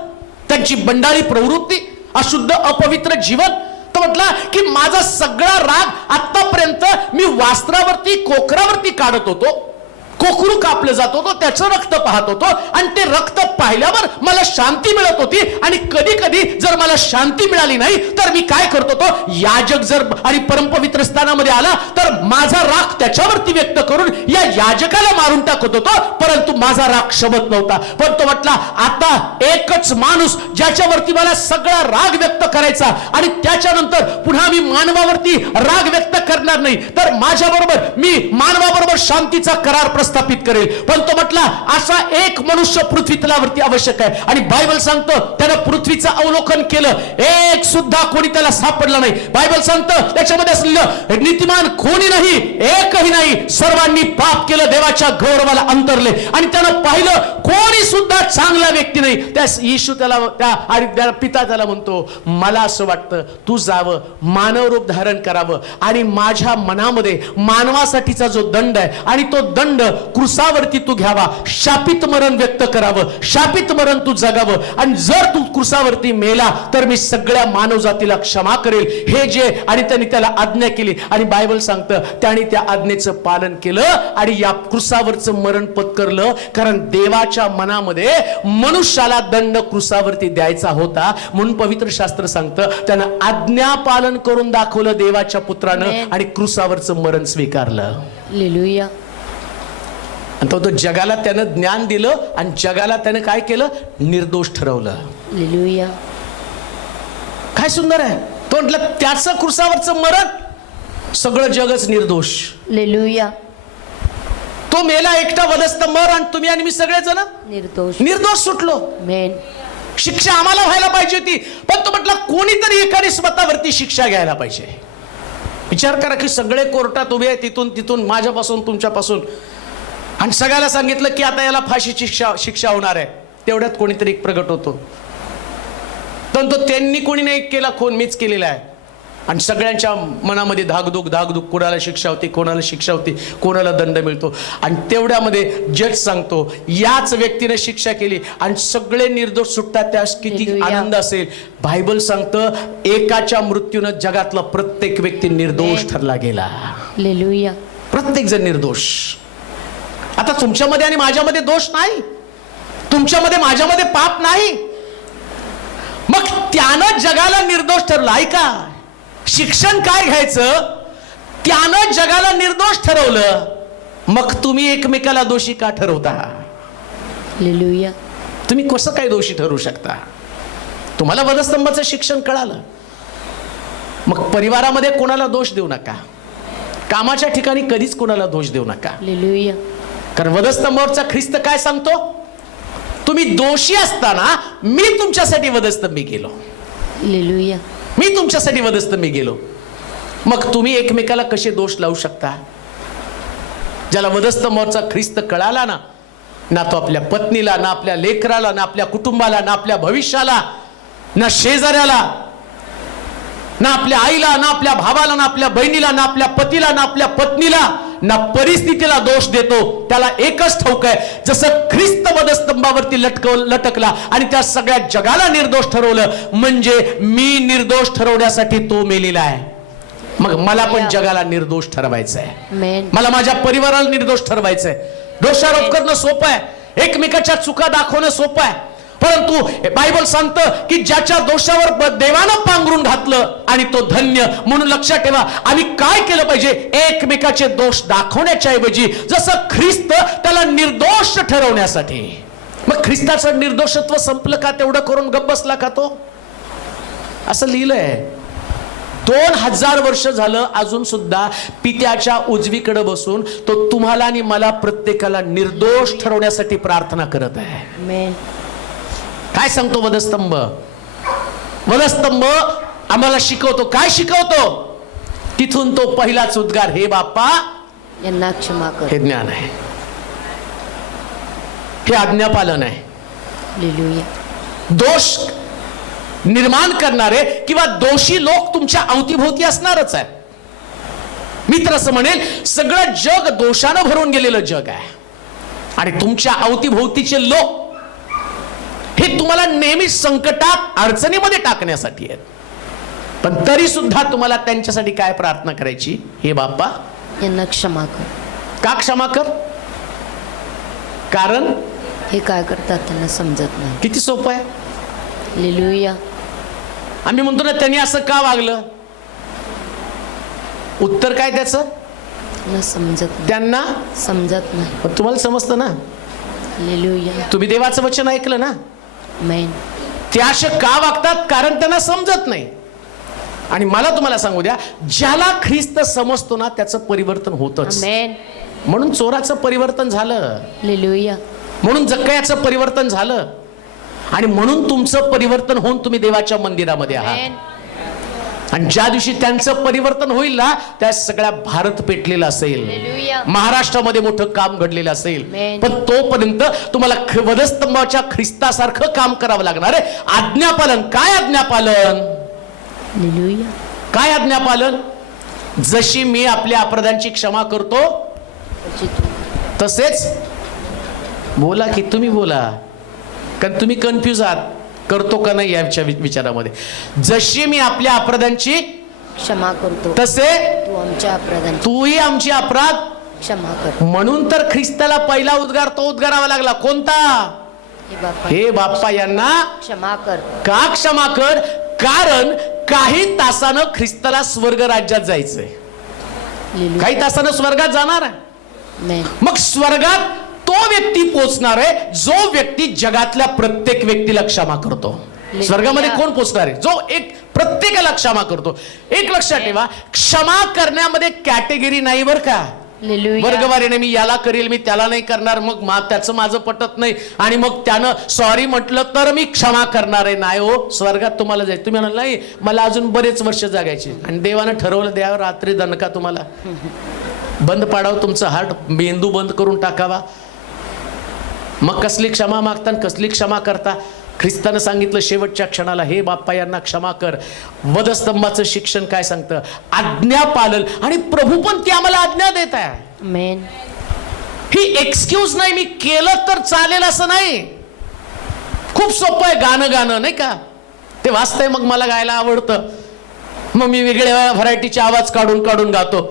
त्यांची बंडाळी प्रवृत्ती, अशुद्ध अपवित्र जीवन. तो म्हटला की माझा सगळा राग आतापर्यंत मी वास्त्रावरती कोकरावरती काढत होतो, कोकरू कापलं जात होतो, त्याचं रक्त पाहत होतो आणि ते रक्त पाहिल्यावर मला शांती मिळत होती. आणि कधी कधी जर मला शांती मिळाली नाही तर मी काय करत होतो, याजक जर आणि परमपवित्र स्थानामध्ये आला तर माझा राग त्याच्यावरती व्यक्त करून या याजकाला मारून टाकत होतो, परंतु माझा राग शमत नव्हता. पण तो म्हटला आता एकच माणूस ज्याच्यावरती मला सगळा राग व्यक्त करायचा आणि त्याच्यानंतर पुन्हा मी मानवावरती राग व्यक्त करणार नाही, तर माझ्याबरोबर मी मानवाबरोबर शांतीचा करार प्रस्थापित करेल. पण तो म्हटला असा एक मनुष्य पृथ्वी तलावरती आवश्यक आहे. आणि बायबल सांगतं त्यानं पृथ्वीचं अवलोकन केलं, एक सुद्धा कोणी त्याला सापडला नाही. बायबल सांगतं त्याच्यामध्ये असलेलं नीतिमान कोणी नाही, एकही नाही, सर्वांनी पाप केलं, देवाच्या गौरवाला अंतरले. आणि त्यानं पाहिलं कोणी सुद्धा चांगला व्यक्ती नाही. त्या येशू त्या पिता त्याला म्हणतो मला असं वाटतं तू जावं, मानव रूप धारण करावं आणि माझ्या मनामध्ये मानवासाठीचा जो दंड आहे आणि तो दंड क्रुसावरती तू घ्यावा, शापित मरण व्यक्त करावं, शापित मरण तू जगावं. आणि जर तू क्रुसावरती मेला तर मी सगळ्या मानवजातीला क्षमा करेल, हे जे. आणि त्यांनी त्याला आज्ञा केली आणि बायबल सांगतं त्याने त्या आज्ञेचं पालन केलं आणि या क्रुसावरचं मरण पत्करलं. कारण देवाच्या मनामध्ये मनुष्याला दंड क्रुसावरती द्यायचा होता, म्हणून पवित्र शास्त्र सांगतं त्यानं आज्ञा पालन करून दाखवलं देवाच्या पुत्रानं आणि क्रुसावरचं मरण स्वीकारलं. हालेलुया. आणि तो जगाला त्यानं ज्ञान दिलं आणि जगाला त्यानं काय केलं, निर्दोष ठरवलं. हालेलुया. काय सुंदर आहे. तो म्हटलं त्याचं क्रुसावरचं मरण, सगळं जगच निर्दोष. हालेलुया. तो मेला एकटा वधस्तंभावर आणि तुम्ही आणि मी सगळेजण निर्दोष सुटलो. आमेन. शिक्षा आम्हाला व्हायला पाहिजे होती, पण तो म्हटला कोणीतरी एकाने स्वतःवरती शिक्षा घ्यायला पाहिजे. विचार करा की सगळे कोर्टात उभे आहे, तिथून माझ्यापासून तुमच्यापासून, आणि सगळ्याला सांगितलं की आता याला फाशीची शिक्षा होणार आहे. तेवढ्यात कोणीतरी एक प्रगट होतो, पण तो त्यांनी कोणी नाही केला, खून मीच केलेला आहे. आणि सगळ्यांच्या मनामध्ये धाकधूक, कोणाला शिक्षा होती, कोणाला शिक्षा होती, कोणाला दंड मिळतो. आणि तेवढ्यामध्ये जज सांगतो याच व्यक्तीने शिक्षा केली आणि सगळे निर्दोष सुटतात. त्यास किती आनंद असेल. बायबल सांगतं एकाच्या मृत्यूनं जगातला प्रत्येक व्यक्ती निर्दोष ठरला गेला. हालेलुया. प्रत्येक जण निर्दोष. आता तुमच्यामध्ये आणि माझ्यामध्ये दोष नाही, तुमच्यामध्ये माझ्यामध्ये पाप नाही, मग त्यानं जगाला निर्दोष ठरलं. ऐका, शिक्षण काय घ्यायचं, त्यानं जगाला निर्दोष ठरवलं, मग तुम्ही एकमेकाला दोषी का ठरवता? हालेलुया. तुम्ही कसं काय दोषी ठरवू शकता? तुम्हाला वधस्तंभाचं शिक्षण कळालं, मग परिवारामध्ये कोणाला दोष देऊ नका, कामाच्या ठिकाणी कधीच कोणाला दोष देऊ नका. हालेलुया. कारण वधस्तंभावरचा ख्रिस्त काय सांगतो, तुम्ही दोषी असताना मी तुमच्यासाठी वधस्तंभी गेलो. हालेलुया. मी तुमच्यासाठी वधस्तंभी गेलो, मग तुम्ही एकमेकाला कसे दोष लावू शकता? ज्याला वधस्तंभावरचा ख्रिस्त कळाला ना, ना तो आपल्या पत्नीला, ना आपल्या लेकराला, ना आपल्या कुटुंबाला, ना आपल्या भविष्याला, ना शेजाऱ्याला, ना आपल्या आईला, ना आपल्या भावाला, ना आपल्या बहिणीला, ना आपल्या पतीला, ना आपल्या पत्नीला, ना परिस्थितीला दोष देतो. त्याला एकच ठाऊक आहे, जसं ख्रिस्त वधस्तंभावरती लटकला आणि त्या सगळ्या जगाला निर्दोष ठरवलं, म्हणजे मी निर्दोष ठरवण्यासाठी तो मेलेला आहे. मग मला पण जगाला निर्दोष ठरवायचं आहे. आमेन. मला माझ्या परिवाराला निर्दोष ठरवायचं आहे. दोषारोप करणं सोपं आहे, एकमेकाच्या चुका दाखवणं सोपं आहे, परंतु बायबल सांगतं की ज्याच्या दोषावर देवानं पांघरून घातलं आणि तो धन्य. म्हणून लक्षात ठेवा, आम्ही काय केलं पाहिजे, एकमेकाचे दोष दाखवण्याच्या ऐवजी जसं ख्रिस्त त्याला निर्दोष ठरवण्यासाठी. मग ख्रिस्ताचं निर्दोषत्व संपलं का? तेवढं करून गप्प बसला का तो? असं लिहिलंय. 2000 वर्ष झालं अजून सुद्धा पित्याच्या उजवीकडे बसून तो तुम्हाला आणि मला प्रत्येकाला निर्दोष ठरवण्यासाठी प्रार्थना करत आहे. आमेन. काय सांगतो वधस्तंभ? वधस्तंभ आम्हाला शिकवतो. काय शिकवतो? तिथून तो पहिलाच उद्गार, हे बाप्पा यांना क्षमा कर. हे ज्ञान आहे, हे आज्ञापालन आहे. हालेलुया. दोष निर्माण करणारे किंवा दोषी लोक तुमच्या अवतीभोवती असणारच आहे. मी तर असं म्हणेल, सगळं जग दोषानं भरून गेलेलं जग आहे आणि तुमच्या अवतीभोवतीचे लोक हे तुम्हाला नेहमी संकटात, अडचणीमध्ये टाकण्यासाठी आहेत. पण तरी सुद्धा तुम्हाला त्यांच्यासाठी काय प्रार्थना करायची? हे बाप्पा यांना क्षमा कर. का क्षमा कर? कारण हे काय करतात त्यांना समजत नाही. किती सोपं आहे. हालेलुया. आम्ही म्हणतो ना, त्यांनी असं का वागलं? उत्तर काय त्याचं? त्यांना समजत नाही. त्यांना समजत नाही. पण तुम्हाला समजतं ना, हालेलुया. तुम्ही देवाचं वचन ऐकलं ना. आमेन. ते असे का वागतात? कारण त्यांना समजत नाही. आणि मला तुम्हाला सांगू द्या, ज्याला ख्रिस्त समजतो ना त्याचं परिवर्तन होतच. आमेन. म्हणून चोराचं परिवर्तन झालं, हालेलुया. म्हणून जक्कयाचं परिवर्तन झालं, आणि म्हणून तुमचं परिवर्तन होऊन तुम्ही देवाच्या मंदिरामध्ये आहात. आमेन. आणि ज्या दिवशी त्यांचं परिवर्तन होईल ना, त्या सगळ्या भारत पेटलेला असेल, हालेलुया. महाराष्ट्रामध्ये मोठं काम घडलेलं असेल. आमेन. पण तोपर्यंत तुम्हाला वधस्तंभाच्या ख्रिस्तासारखं काम करावं लागणार आहे. आज्ञापालन. काय आज्ञापालन? हालेलुया. काय आज्ञापालन? जशी मी आपल्या अपराधांची क्षमा करतो तसेच, बोला की तुम्ही बोला, कारण तुम्ही कन्फ्युज आहात करतो का नाही याच्या विचारामध्ये. जशी मी आपल्या अपराधांची क्षमा करतो तसे तू आमच्या अपराधांची तूही आमची अपराध. क्षमा कर. म्हणून तर ख्रिस्ताला पहिला उद्गार तो उद्गारावा लागला. कोणता? हे बाप्पा हे बाप्पा यांना क्षमा कर. का क्षमा कर? कारण काही तासानं ख्रिस्ताला स्वर्ग राज्यात जायचंय. हालेलुया. काही तासानं स्वर्गात जाणार आहे. आमेन. मग स्वर्गात तो व्यक्ती पोचणार आहे जो व्यक्ती जगातल्या प्रत्येक व्यक्तीला क्षमा करतो. स्वर्गामध्ये कोण पोचणार आहे? जो एक प्रत्येकाला क्षमा करतो. एक लक्षात ठेवा, क्षमा करण्यामध्ये कॅटेगरी नाही बरं का. हालेलुया. वर्गवारीने मी याला करेल, मी त्याला नाही करणार, मग त्याचं माझं पटत नाही आणि मग त्यानं सॉरी म्हटलं तर मी क्षमा करणार आहे. नाही हो, स्वर्गात तुम्हाला जायचं. तुम्ही म्हणाल नाही मला अजून बरेच वर्ष जगायचे, आणि देवानं ठरवलं द्यावं रात्री दणका तुम्हाला बंद पाडावं, तुमचं हार्ट मेंदू बंद करून टाकावा. मग कसली क्षमा मागता, कसली क्षमा करता? ख्रिस्तानं सांगितलं शेवटच्या क्षणाला, हे बाप्पा यांना क्षमा कर. वधस्तंभाचं शिक्षण काय सांगतं? आज्ञापालन. आणि प्रभू पण ती आम्हाला आज्ञा देत आहे. आमेन. ही एक्सक्यूज नाही, मी केलं तर चालेल असं नाही. खूप सोपं आहे गाणं नाही का, ते वाचतंय मग मला गायला आवडतं, मग मी वेगळ्या व्हरायटीचे आवाज काढून काढून गातो.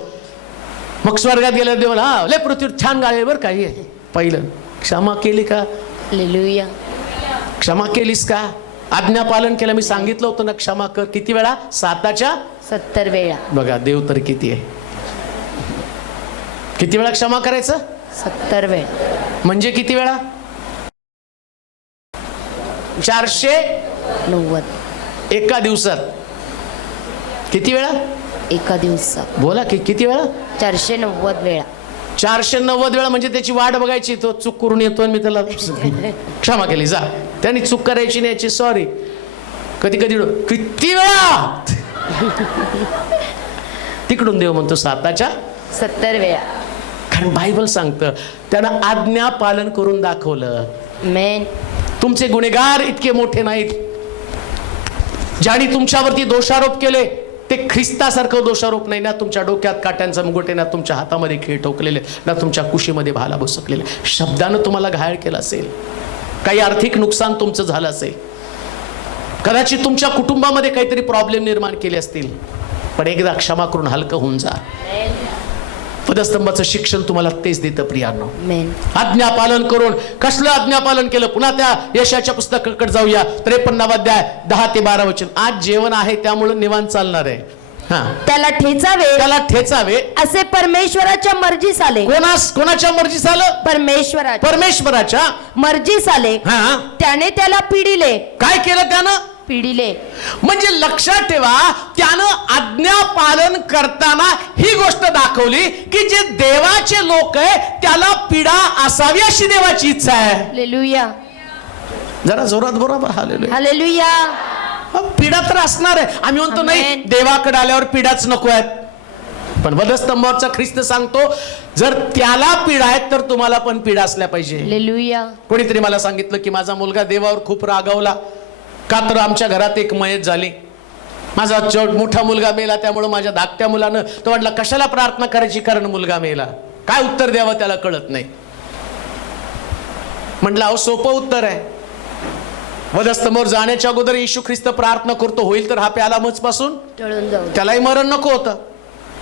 मग स्वर्गात गेलं देवाला, हा लय पृथ्वीवर छान गाय बरं का. हे पहिलं क्षमा केली का? हालेलुया. क्षमा केलीस का? आज्ञापालन केलं. मी सांगितलं होतं ना क्षमा कर. किती वेळा? 7च्या 70 वेळा. बघा देव तर किती आहे. किती वेळा क्षमा करायचं? 70 वेळा. म्हणजे किती वेळा? 490. एका दिवसात. किती वेळा? एका दिवसात. बोला की किती वेळा? 490 वेळा. 490 वेळा. म्हणजे त्याची वाट बघायची, तो चूक करून येतो आणि मी त्याला क्षमा केली, जा. त्यांनी चूक करायची नाही याची सॉरी. कधी कधी किती वेळा? तिकडून देव म्हणतो 7च्या 70 वेळा. कारण बायबल सांगतं त्यानं आज्ञा पालन करून दाखवलं. आमेन. तुमचे गुन्हेगार इतके मोठे नाहीत. ज्याने तुमच्यावरती दोषारोप केले ते ख्रिस्तासारखं दोषारोप नाही ना. तुमच्या डोक्यात काट्यांचा मुकुट, ना तुमच्या हातामध्ये खीळ ठोकलेले, ना तुमच्या कुशीमध्ये भाला बसकलेले. शब्दानं तुम्हाला घायल केलं असेल, काही आर्थिक नुकसान तुमचं झालं असेल, कदाचित तुमच्या कुटुंबामध्ये काहीतरी प्रॉब्लेम निर्माण केले असतील, पण एकदा क्षमा करून हलकं होऊन जा. पदस्तंभाचं शिक्षण तुम्हाला तेच देतं प्रियांनो. आमेन. आज्ञापालन करून. कसलं आज्ञापालन केलं? पुन्हा त्या यशाच्या पुस्तकाकडे जाऊया. 53 अध्याय 10 ते 12 वचन. आज जेवण आहे त्यामुळे निवांत चालणार आहे. त्याला ठेचावे, त्याला ठेचावे असे परमेश्वराच्या मर्जीस आले. कोणाच्या मर्जीस आलं? परमेश्वराच्या मर्जीस आले. त्याने त्याला पिडिले. काय केलं त्यानं? पिडिले. म्हणजे लक्षात ठेवा, त्यानं आज्ञा पालन करताना ही गोष्ट दाखवली की जे देवाचे लोक आहे त्याला पीडा असावी अशी देवाची इच्छा आहे. हालेलुया. जरा जोरात बरोबर हालेलुया. हालेलुया. पीडा तर असणार आहे. आम्ही म्हणतो नाही Amen. देवाकडे आल्यावर पीडाच नको आहेत. पण वधस्तंभावरचा ख्रिस्त सांगतो जर त्याला पीडा आहेत तर तुम्हाला पण पीडा असल्या पाहिजे. हालेलुया. कोणीतरी मला सांगितलं की माझा मुलगा देवावर खूप रागावला का तर आमच्या घरात एक मयत झाली. माझा मोठा मुलगा मेला त्यामुळे माझ्या धाकट्या मुलानं तो म्हटला कशाला प्रार्थना करायची कारण मुलगा मेला. काय उत्तर द्यावं त्याला कळत नाही. म्हटलं अहो सोपं उत्तर आहे. वधस्तंभावर जाण्याच्या अगोदर येशू ख्रिस्त प्रार्थना करतो होईल तर हा प्याला मजपासून टळून जाऊ. त्यालाही मरण नको होतं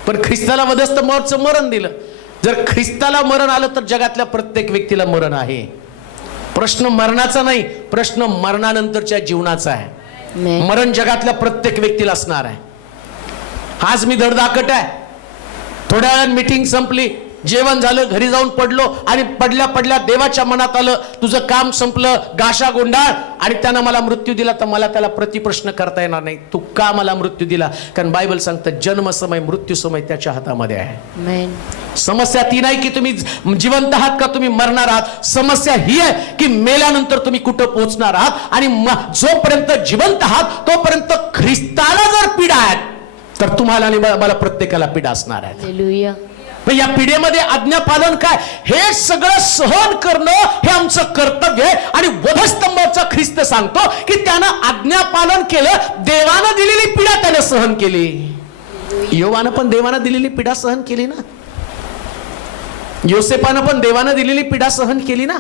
पण ख्रिस्ताला वधस्तंभावरचं मरण दिलं. जर ख्रिस्ताला मरण आलं तर जगातल्या प्रत्येक व्यक्तीला मरण आहे. प्रश्न मरणाचा नाही, प्रश्न मरणानंतरच्या जीवनाचा आहे. Amen. मरण जगातल्या प्रत्येक व्यक्तीला असणार आहे. आज मी धडधाकट आहे. थोड्या वेळात मीटिंग संपली, जेवण झालं, घरी जाऊन पडलो आणि पडल्या पडल्या देवाच्या मनात आलं तुझं काम संपलं, गाशा गोंडाळ, आणि त्यानं मला मृत्यू दिला तर मला त्याला प्रतिप्रश्न करता येणार नाही तू का मला मृत्यू दिला. कारण बायबल सांगतं जन्म समय मृत्यू समय त्याच्या हातामध्ये आहे. Amen. समस्या ती नाही की तुम्ही जिवंत आहात का तुम्ही मरणार आहात. समस्या ही आहे की मेल्यानंतर तुम्ही कुठं पोहोचणार आहात. आणि जोपर्यंत जिवंत आहात तोपर्यंत ख्रिस्ताला जर पीडा आहेत तर तुम्हाला आणि मला प्रत्येकाला पीडा असणार आहे. हालेलुया. या पिढीमध्ये आज्ञापालन काय हे सगळं सहन करणं हे आमचं कर्तव्य आहे. आणि वधस्तंभाचा ख्रिस्त सांगतो की त्यानं आज्ञापालन केलं, देवानं दिलेली पीडा त्यानं सहन केली. योवानं पण देवानं दिलेली पीडा सहन केली ना. योसेपानं पण देवानं दिलेली पीडा सहन केली ना.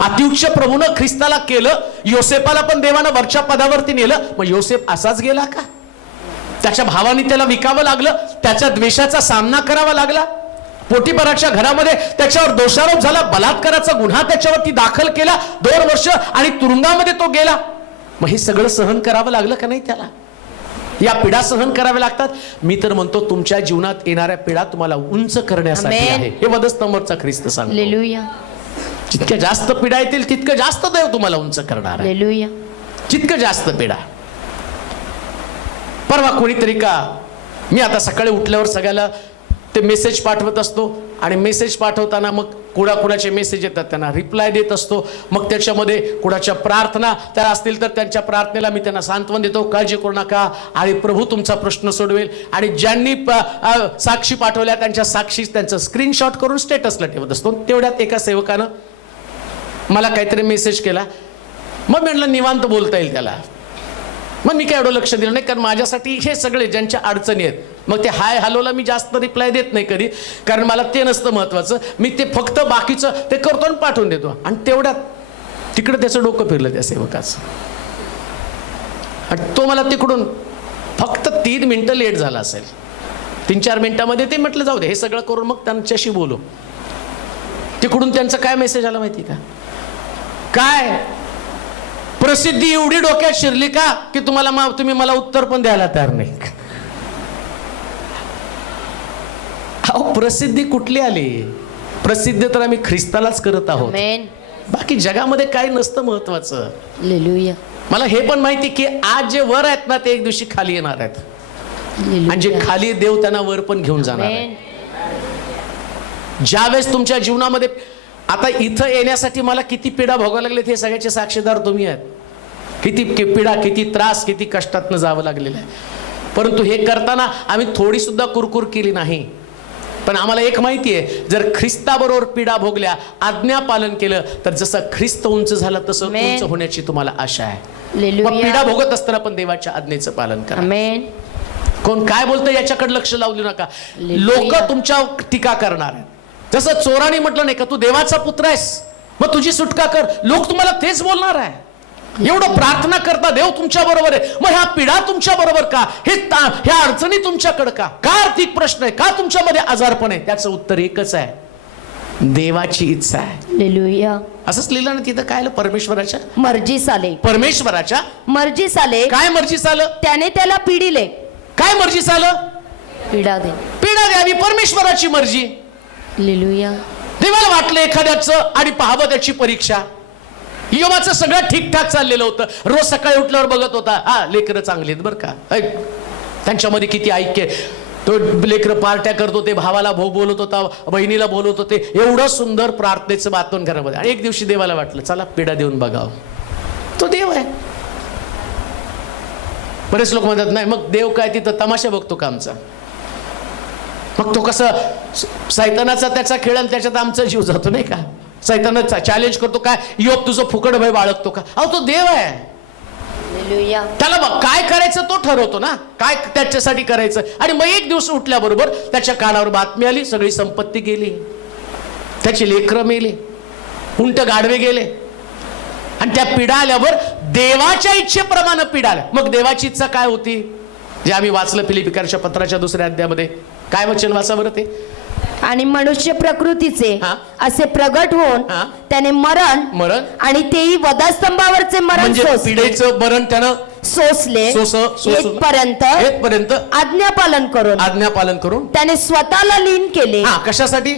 अतिउच्च प्रभूनं ख्रिस्ताला केलं, योसेपाला पण देवानं वरच्या पदावरती नेलं. मग योसेफ असाच गेला का. त्याच्या भावाने त्याला विकावं लागलं, त्याच्या द्वेषाचा सामना करावा लागला. पोटिफराच्या घरामध्ये त्याच्यावर दोषारोप झाला, बलात्काराचा गुन्हा त्याच्यावरती दाखल केला, 2 वर्ष आणि तुरुंगामध्ये तो गेला. मग हे सगळं सहन करावं लागलं का नाही त्याला. या पीडा सहन कराव्या लागतात. मी तर म्हणतो तुमच्या जीवनात येणाऱ्या पीडा तुम्हाला उंच करण्यासाठी Amen. आहे. हे वधस्तंभावरचा ख्रिस्त सांगतो. हालेलुया. जितक्या जास्त पीडा येतील तितकं जास्त देव तुम्हाला उंच करणार आहे. हालेलुया. जितकं जास्त पीडा. परवा कोणीतरी का मी आता सकाळी उठल्यावर सगळ्याला ते मेसेज पाठवत असतो आणि मेसेज पाठवताना मग कुणाचे मेसेज येतात त्यांना रिप्लाय देत असतो. मग त्याच्यामध्ये कुणाच्या प्रार्थना त्या असतील तर त्यांच्या प्रार्थनेला मी त्यांना सांत्वन देतो, काळजी करू नका आणि प्रभू तुमचा प्रश्न सोडवेल. आणि ज्यांनी साक्षी पाठवल्या त्यांच्या साक्षी त्यांचं स्क्रीनशॉट करून स्टेटसला ठेवत असतो. तेवढ्यात एका सेवकानं मला काहीतरी मेसेज केला. मग म्हटलं निवांत बोलता येईल त्याला. मग मी काय एवढं लक्ष दिलं नाही कारण माझ्यासाठी हे सगळे ज्यांच्या अडचणी आहेत मग ते हाय हॅलोला मी जास्त रिप्लाय देत नाही कधी, कारण मला ते नसतं महत्वाचं. मी ते फक्त बाकीचं ते करतो आणि पाठवून देतो. आणि तेवढ्यात तिकडं त्याचं डोकं फिरलं त्या सेवकाचं. आणि तो मला तिकडून फक्त 3 मिनिटं लेट झाला असेल. 3-4 मिनिटामध्ये ते म्हटलं जाऊ दे हे सगळं करून मग त्यांच्याशी बोलू. तिकडून त्यांचं काय मेसेज आला माहिती का. काय प्रसिद्धी एवढी डोक्यात शिरली का की तुम्ही मला उत्तर पण द्यायला तयार नाही. अहो प्रसिद्धी कुठली आली. प्रसिद्ध तर आम्ही ख्रिस्तालाच करत आहोत. Amen. बाकी जगामध्ये काही नसतं महत्वाचं. हालेलुया. मला हे पण माहिती की आज जे वर आहेत ना ते एक दिवशी खाली येणार आहेत. आणि जे खाली देव त्यांना वर पण घेऊन जाणार आहे. Amen. ज्यावेळेस तुमच्या जीवनामध्ये आता इथं येण्यासाठी मला किती पीडा भोगावं लागले हे सगळ्याचे साक्षीदार तुम्ही आहेत. किती पीडा, किती त्रास, किती कष्टातनं जावं लागलेलं आहे. परंतु हे करताना आम्ही थोडी सुद्धा कुरकुर केली नाही. पण आम्हाला एक माहिती आहे जर ख्रिस्ताबरोबर पीडा भोगल्या, आज्ञा पालन केलं तर जसं ख्रिस्त उंच झाला तसं Amen. उंच होण्याची तुम्हाला आशा आहे. हालेलुया. मग पीडा भोगत असताना पण देवाच्या आज्ञेचं पालन करा. Amen. कोण काय बोलतं याच्याकडे लक्ष लावू देऊ नका. हालेलुया. लोक तुमच्या टीका करणार आहेत. जसं चोराने म्हटलं नाही का तू देवाचा पुत्र आहेस मग तुझी सुटका कर, लोक तुम्हाला तेच बोलणार आहे. एवढं प्रार्थना करता देव तुमच्या बरोबर आहे, मग ह्या पीडा तुमच्या बरोबर का, ह्या अडचणी तुमच्याकडे का आर्थिक प्रश्न आहे का, तुमच्यामध्ये आजारपण आहे, त्याचं उत्तर एकच आहे, देवाची इच्छा आहे. हालेलुया. असंच लिहिलं ना तिथं. काय परमेश्वराच्या मर्जी साले. परमेश्वराच्या मर्जी साले. काय मर्जी झालं. त्याने त्याला पिडिले. काय मर्जी झालं. पीडा दे. पीडा द्यावी. परमेश्वराची मर्जी. हालेलुया. देवाला वाटलं एखाद्याचं आणि पाहावं त्याची परीक्षा. योमाचं सगळं ठीकठाक चाललेलं होतं. रोज सकाळी उठल्यावर बघत होता हा लेकरं चांगली आहेत बरं का, त्यांच्यामध्ये किती ऐक्य. तो लेकर पार्ट्या करतो, ते भावाला बोलत होता, बहिणीला बोलत होते, एवढं सुंदर प्रार्थनेचं वातावरण घरामध्ये. आणि एक दिवशी देवाला वाटलं चला पिढा देऊन बघावं. तो देव आहे. बरेच लोक म्हणतात नाही मग देव काय तिथं तमाशा बघतो का आमचा? मग तो कसं सैतानाचा त्याचा खेळ आणि त्याच्यात आमचा जीव जातो नाही का? सैतानाचा चॅलेंज करतो काय योब तुझं फुकट भय बाळगतो का? अहो तो देव आहे. हालेलुया. त्याला बघ काय करायचं तो ठरवतो ना, काय त्याच्यासाठी करायचं. आणि मग एक दिवस उठल्याबरोबर त्याच्या कानावर बातमी आली, सगळी संपत्ती गेली, त्याची लेकरं मेली, उंट गाढवे गेले. आणि त्या पिढा आल्यावर देवाच्या इच्छेप्रमाणे पिढा आल्या. मग देवाची इच्छा काय होती जे आम्ही वाचलं फिलिपिकरच्या पत्राच्या 2ऱ्या अध्यायामध्ये? काय वचन वाचा बरं ते? आणि मनुष्य प्रकृतीचे हा. असे प्रगट होऊन हा. त्याने मरण आणि तेही वधास्तंभावरचे मरण म्हणजे सोसले. पिढेचं मरण त्यानं सोसले येतपर्यंत आज्ञापालन करून त्याने स्वतःला लीन केले. हा कशासाठी?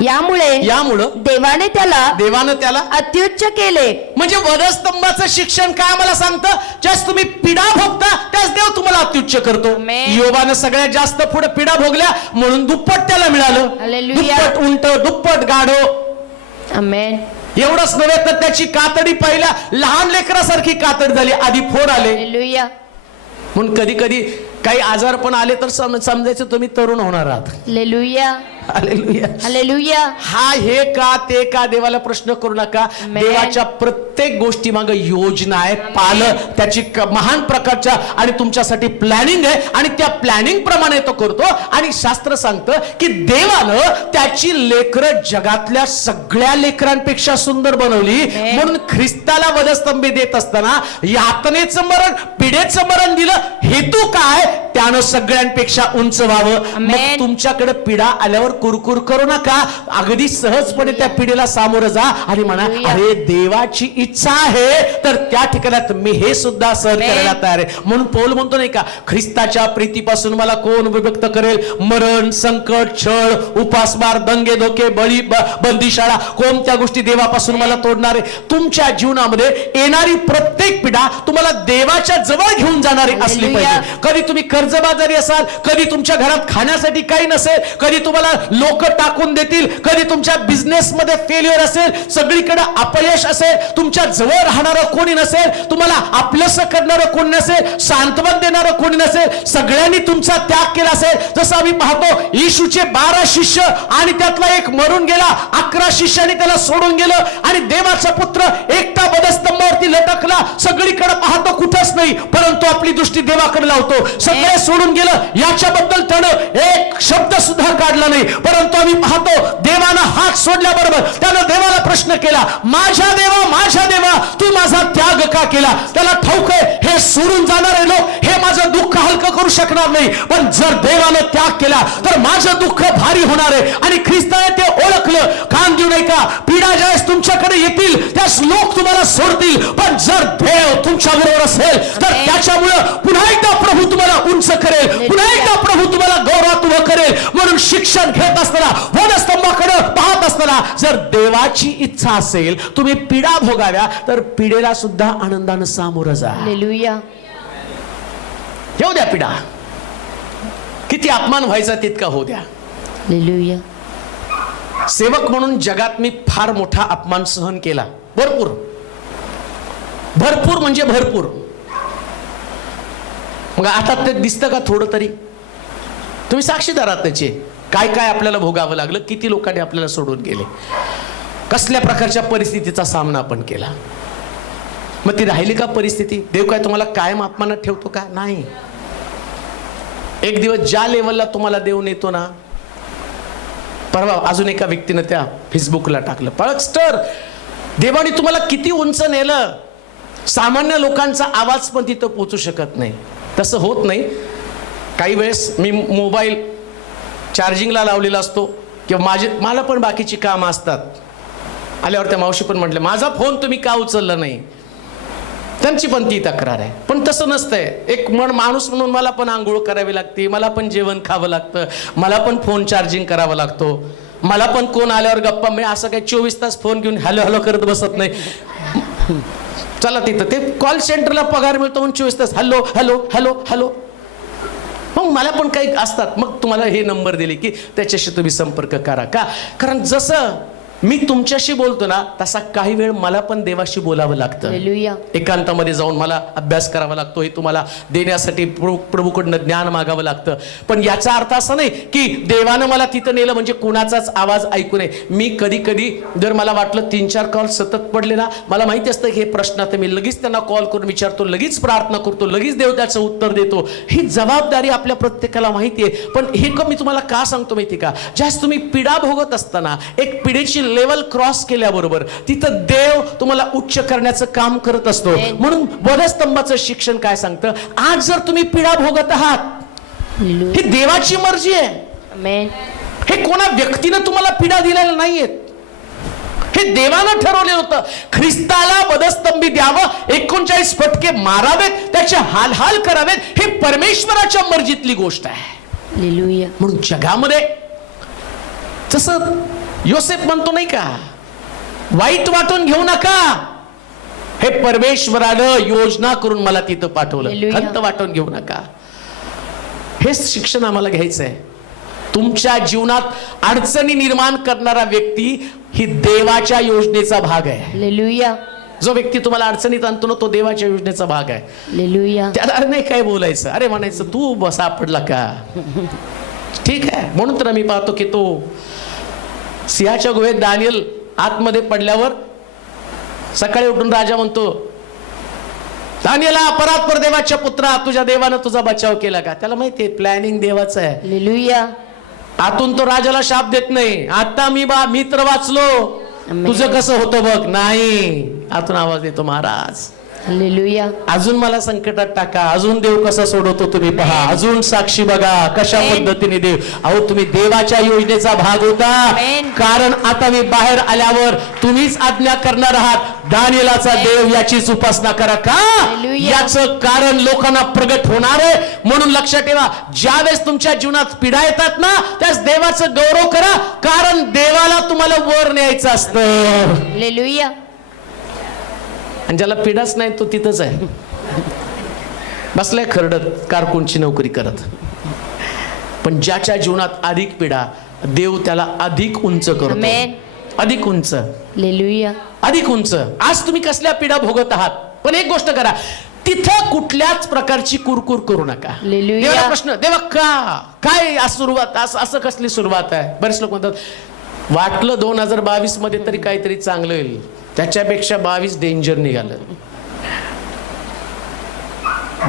यामुळं देवानं त्याला अत्युच्च केले. म्हणजे वधस्तंभाचं शिक्षण काय आम्हाला सांगतं? ज्यास तुम्ही पिढा भोगता त्यास देव तुम्हाला अत्युच्च करतो. आमेन. योबानं सगळ्यात जास्त पुढे पिढा भोगल्या म्हणून दुप्पट त्याला मिळालं. हालेलुया. दुप्पट उंट, दुप्पट गाढो. आमेन. एवढंच नव्हे तर त्याची कातडी पहिल्या लहान लेकरासारखी कातडी झाली, आधी फोड आले. हालेलुया. म्हणून कधी कधी काही आजार पण आले तर समजायचं तुम्ही तरुण होणार आहात. हालेलुया. हालेलुया. हालेलुया. हा हे का ते का देवाला प्रश्न करू नका. देवाच्या प्रत्येक गोष्टी मागे योजना आहे, पालन त्याची महान प्रकारच्या आणि तुमच्यासाठी प्लॅनिंग आहे. आणि त्या प्लॅनिंग प्रमाणे तो करतो. आणि शास्त्र सांगतं की देवानं त्याची लेकरं जगातल्या सगळ्या लेकरांपेक्षा सुंदर बनवली. म्हणून ख्रिस्ताला वधस्तंभी देत असताना यातनेचं मरण, पिढेचं मरण दिलं. हेतू काय? त्यानं सगळ्यांपेक्षा उंच व्हावं. मग तुमच्याकडे पिढा आल्यावर कुरकुर करू नका. अगदी सहजपणे त्या पिढीला सामोरं जा आणि म्हणा अरे देवाची इच्छा आहे तर त्या ठिकाणात मी हे सुद्धा सहन करायला तयार आहे. म्हणून पौल म्हणतो नाही का, ख्रिस्ताच्या प्रीतीपासून मला कोण विभक्त करेल? मरण, संकट, छळ, उपासमार, दंगे धोके, बळी, बंदीशाळा, कोणत्या गोष्टी देवापासून मला तोडणार आहे? तुमच्या जीवनामध्ये येणारी प्रत्येक पिढा तुम्हाला देवाच्या जवळ घेऊन जाणारी असली पाहिजे. कधी तुम्ही कर्जबाजारी असाल, कधी तुमच्या घरात खाण्यासाठी काही नसेल, कधी तुम्हाला लोक टाकून देतील, कधी तुमच्या बिझनेस मध्ये फेल्युअर असेल, सगळीकडे अपयश असेल, तुमच्या जवळ राहणारं कोणी नसेल, तुम्हाला आपलंसं करणारं कोणी नसेल, सांत्वन देणारं कोणी नसेल, सगळ्यांनी तुमचा त्याग केला असेल. जसं आम्ही पाहतो येशूचे 12 शिष्य आणि त्यातला एक मरून गेला, 11 शिष्याने त्याला सोडून गेलं आणि देवाचा पुत्र एकटा वधस्तंभावरती लटकला. सगळीकडे पाहतो कुठंच नाही, परंतु आपली दृष्टी देवाकडे लावतो. सगळे सोडून गेलं याच्याबद्दल त्यानं एक शब्द सुद्धा काढला नाही. परंतु आम्ही पाहतो देवानं हात सोडल्याबरोबर त्यानं देवाला प्रश्न केला, माझ्या देवा तू माझा त्याग का केला? त्याला ठाऊक आहे हे सोडून जाणारे लोक हे माझं दुःख हलकं करू शकणार नाही, पण जर देवानं त्याग केला तर माझं दुःख भारी होणार आहे. आणि ख्रिस्ताने ते ओळखलं. कान देऊ नये का? पिढा ज्यावेळेस तुमच्याकडे येतील त्यास लोक तुम्हाला सोडतील, पण जर देव तुमच्या बरोबर असेल तर त्याच्यामुळे पुन्हा एकदा प्रभू तुम्हाला उंच करेल, पुन्हा एकदा प्रभू तुम्हाला गौरवात उभं करेल. म्हणून शिक्षण घेत असताना, वधस्तंभाकडे पाहत असताना जर देवाची इच्छा असेल तुम्ही पिढा भोगाव्या तर पिढेला सुद्धा आनंदानं सामोरं जा. हालेलुया. येऊ द्या पिढा, किती अपमान व्हायचा तितका होऊ द्या. हालेलुया. सेवक म्हणून जगात मी फार मोठा अपमान सहन केला, भरपूर भरपूर म्हणजे भरपूर. मग आता ते दिसतं का थोडं तरी? तुम्ही साक्षीदार आहात त्याचे. काय काय आपल्याला भोगावं लागलं, किती लोकांनी आपल्याला सोडून गेले, कसल्या प्रकारच्या परिस्थितीचा सामना आपण केला. मग ती राहिली का परिस्थिती? देव काय तुम्हाला कायम अपमानात ठेवतो का? नाही. एक दिवस ज्या लेवलला तुम्हाला देव नेतो ना, परवा अजून एका व्यक्तीनं त्या फेसबुकला टाकलं, पळकस्टर देवाने तुम्हाला किती उंच नेलं, सामान्य लोकांचा आवाज पण तिथं पोचू शकत नाही. तसं होत नाही. काही वेळेस मी मोबाईल चार्जिंगला लावलेला असतो किंवा मला पण बाकीची कामं असतात. आल्यावर त्या मावशी पण म्हटलं माझा फोन तुम्ही का उचलला नाही, त्यांची पण ती तक्रार आहे. पण तसं नसतंय. एक माणूस म्हणून मला पण आंघोळ करावी लागते, मला पण जेवण खावं लागतं, मला पण फोन चार्जिंग करावा लागतो, मला पण कोण आल्यावर गप्पा. मी असं काही 24 तास फोन घेऊन हॅलो हॅलो करत बसत नाही. चला तिथं ते कॉल सेंटरला पगार मिळतो म्हणून 24 तास हॅलो हॅलो हॅलो हॅलो. मग मला पण काही असतात, मग तुम्हाला हे नंबर दिले की त्याच्याशी तुम्ही संपर्क करा. का? कारण जसं मी तुमच्याशी बोलतो ना, तसा काही वेळ मला पण देवाशी बोलावं लागतं. हालेलुया. एकांतामध्ये जाऊन मला अभ्यास करावा लागतो, हे तुम्हाला देण्यासाठी प्रभूकडनं ज्ञान मागावं लागतं. पण याचा अर्थ असा नाही की देवानं मला तिथं नेलं म्हणजे कुणाचाच आवाज ऐकू नये. मी कधी कधी जर मला वाटलं 3-4 कॉल सतत पडले ना, मला माहिती असतं की हे प्रश्न, तर मी लगेच त्यांना कॉल करून विचारतो, लगेच प्रार्थना करतो, लगेच देव त्याचं उत्तर देतो. ही जबाबदारी आपल्या प्रत्येकाला माहिती आहे. पण हे मी तुम्हाला का सांगतो माहिती का? ज्यास तुम्ही पिढा भोगत असताना एक पिढीची लेवल क्रॉस केल्याबरोबर तिथं देव तुम्हाला उच्च करण्याचं काम करत असतो. म्हणून वधस्तंभाचं शिक्षण काय सांगतं? आज जर तुम्ही पिढा भोगत आहात, ही देवाची मर्जी आहे. आमेन. हे कोणा व्यक्तीनं तुम्हाला पिढा दिलेल्या नाहीयेत, हे देवानं ठरवलेलं होतं. ख्रिस्ताला वधस्तंभी द्यावं, 39 फटके मारावेत, त्याचे हाल करावेत, हे परमेश्वराच्या मर्जीतली गोष्ट आहे. हालेलुया. म्हणून जगामध्ये जसं योसेफ म्हणतो नाही का, वाईट वाटून घेऊ नका, हे परमेश्वरानं योजना करून मला तिथं पाठवलं, हालेलुया. खंत वाटून घेऊ नका. हेच शिक्षण आम्हाला घ्यायचं आहे. तुमच्या जीवनात अडचणी निर्माण करणारा व्यक्ती ही देवाच्या योजनेचा भाग आहे. हालेलुया. जो व्यक्ती तुम्हाला अडचणीत आणतो ना, तो देवाच्या योजनेचा भाग आहे. हालेलुया. त्याला नाही काय बोलायचं, अरे म्हणायचं तू सापडला का, ठीक आहे. म्हणून तर मी पाहतो की तो सिंहाच्या गुहेत दानियल आतमध्ये पडल्यावर सकाळी उठून राजा म्हणतो, दानियला, परात्पर देवाच्या पुत्रा, तुझ्या देवानं तुझा बचाव केला का? त्याला माहिती आहे प्लॅनिंग देवाचं आहे. हालेलुया. आतून तो राजाला शाप देत नाही, आता मी तर वाचलो, आमेन. तुझं कसं होतं बघ. नाही, आतून आवाज देतो, महाराज हालेलुया. अजून मला संकटात टाका, अजून देव कसा सोडवतो तुम्ही पहा, अजून साक्षी बघा कशा पद्धतीने देव. अहो, तुम्ही देवाच्या योजनेचा भाग होता. कारण आता मी बाहेर आल्यावर तुम्हीच आज्ञा करणार आहात, दानियेलाचा देव याचीच उपासना करा. का? याचं कारण लोकांना प्रगट होणार आहे. म्हणून लक्षात ठेवा, ज्या वेळेस तुमच्या जीवनात पिढा येतात ना, त्याच देवाचं गौरव करा, कारण देवाला तुम्हाला वर न्यायचं असतं. हालेलुया. आणि ज्याला पिढाच नाही तो तिथंच आहे, बसलाय खरडत कारकुनची नोकरी करत. पण ज्याच्या जीवनात अधिक पिढा, देव त्याला अधिक उंच करतो. आमेन. अधिक उंच, हालेलुया. अधिक उंच. आज तुम्ही कसल्या पिढा भोगत आहात, पण एक गोष्ट करा, तिथं कुठल्याच प्रकारची कुरकुर करू नका. हालेलुया. देवाला प्रश्न, देवा का, काय आज सुरुवात, असं कसली सुरुवात आहे? बरेच लोक म्हणतात, वाटलं 2022 मध्ये तरी काहीतरी चांगलं येईल, त्याच्यापेक्षा 22 डेंजर निघालं.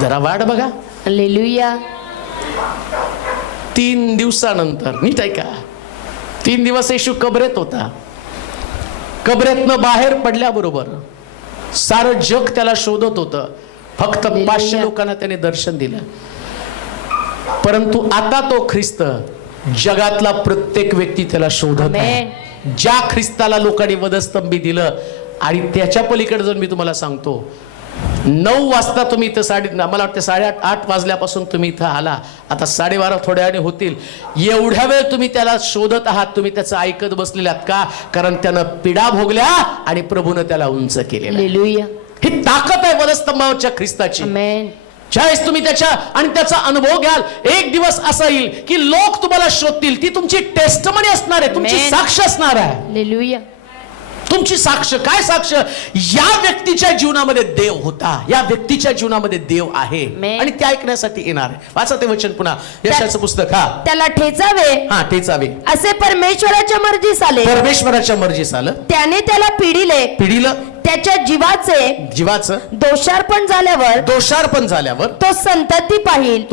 जरा वाट बघा. हालेलुया. 3 दिवसानंतर, नीट ऐका, 3 दिवस येशू कबरेत होता. कबरेतनं बाहेर पडल्याबरोबर सारं जग त्याला शोधत होतं. फक्त 500 लोकांना त्याने दर्शन दिलं. परंतु आता तो ख्रिस्त जगातला प्रत्येक व्यक्ती त्याला शोधत आहे. ज्या ख्रिस्ताला लोकांनी वधस्तंभी दिलं, आणि त्याच्या पलीकडे जर मी तुम्हाला सांगतो, 9 वाजता तुम्ही इथं मला वाटतं 8:30 वाजल्यापासून तुम्ही इथं आला, आता 12:30 थोड्या वेळाने होतील. एवढ्या वेळ तुम्ही त्याला शोधत आहात, तुम्ही त्याचं ऐकत बसलेले आहात. का? कारण त्यानं पिढा भोगल्या आणि प्रभूनं त्याला उंच केलेलं. हालेलुया. ही ताकद आहे वधस्तंभावरच्या ख्रिस्ताची. आमेन. ज्यावेळेस तुम्ही त्याचा अनुभव घ्याल, एक दिवस असा येईल की लोक तुम्हाला शोधतील. ती तुमची टेस्टमनी असणार आहे, तुमची साक्ष असणार आहे. हालेलुया. तुमची साक्ष. काय साक्ष? या व्यक्तीच्या जीवनामध्ये देव होता, या व्यक्तीच्या जीवनामध्ये देव आहे, आणि ते ऐकण्यासाठी येणार आहे. वाचा ते वचन पुन्हा, यशाचं पुस्तक. त्याला ठेचावे, ठेचावे असे परमेश्वराच्या मर्जीस आले. परमेश्वराच्या मर्जीस आलं. त्याने त्याला पिढीलं. त्याच्या जीवाचं दोषार्पण झाल्यावर तो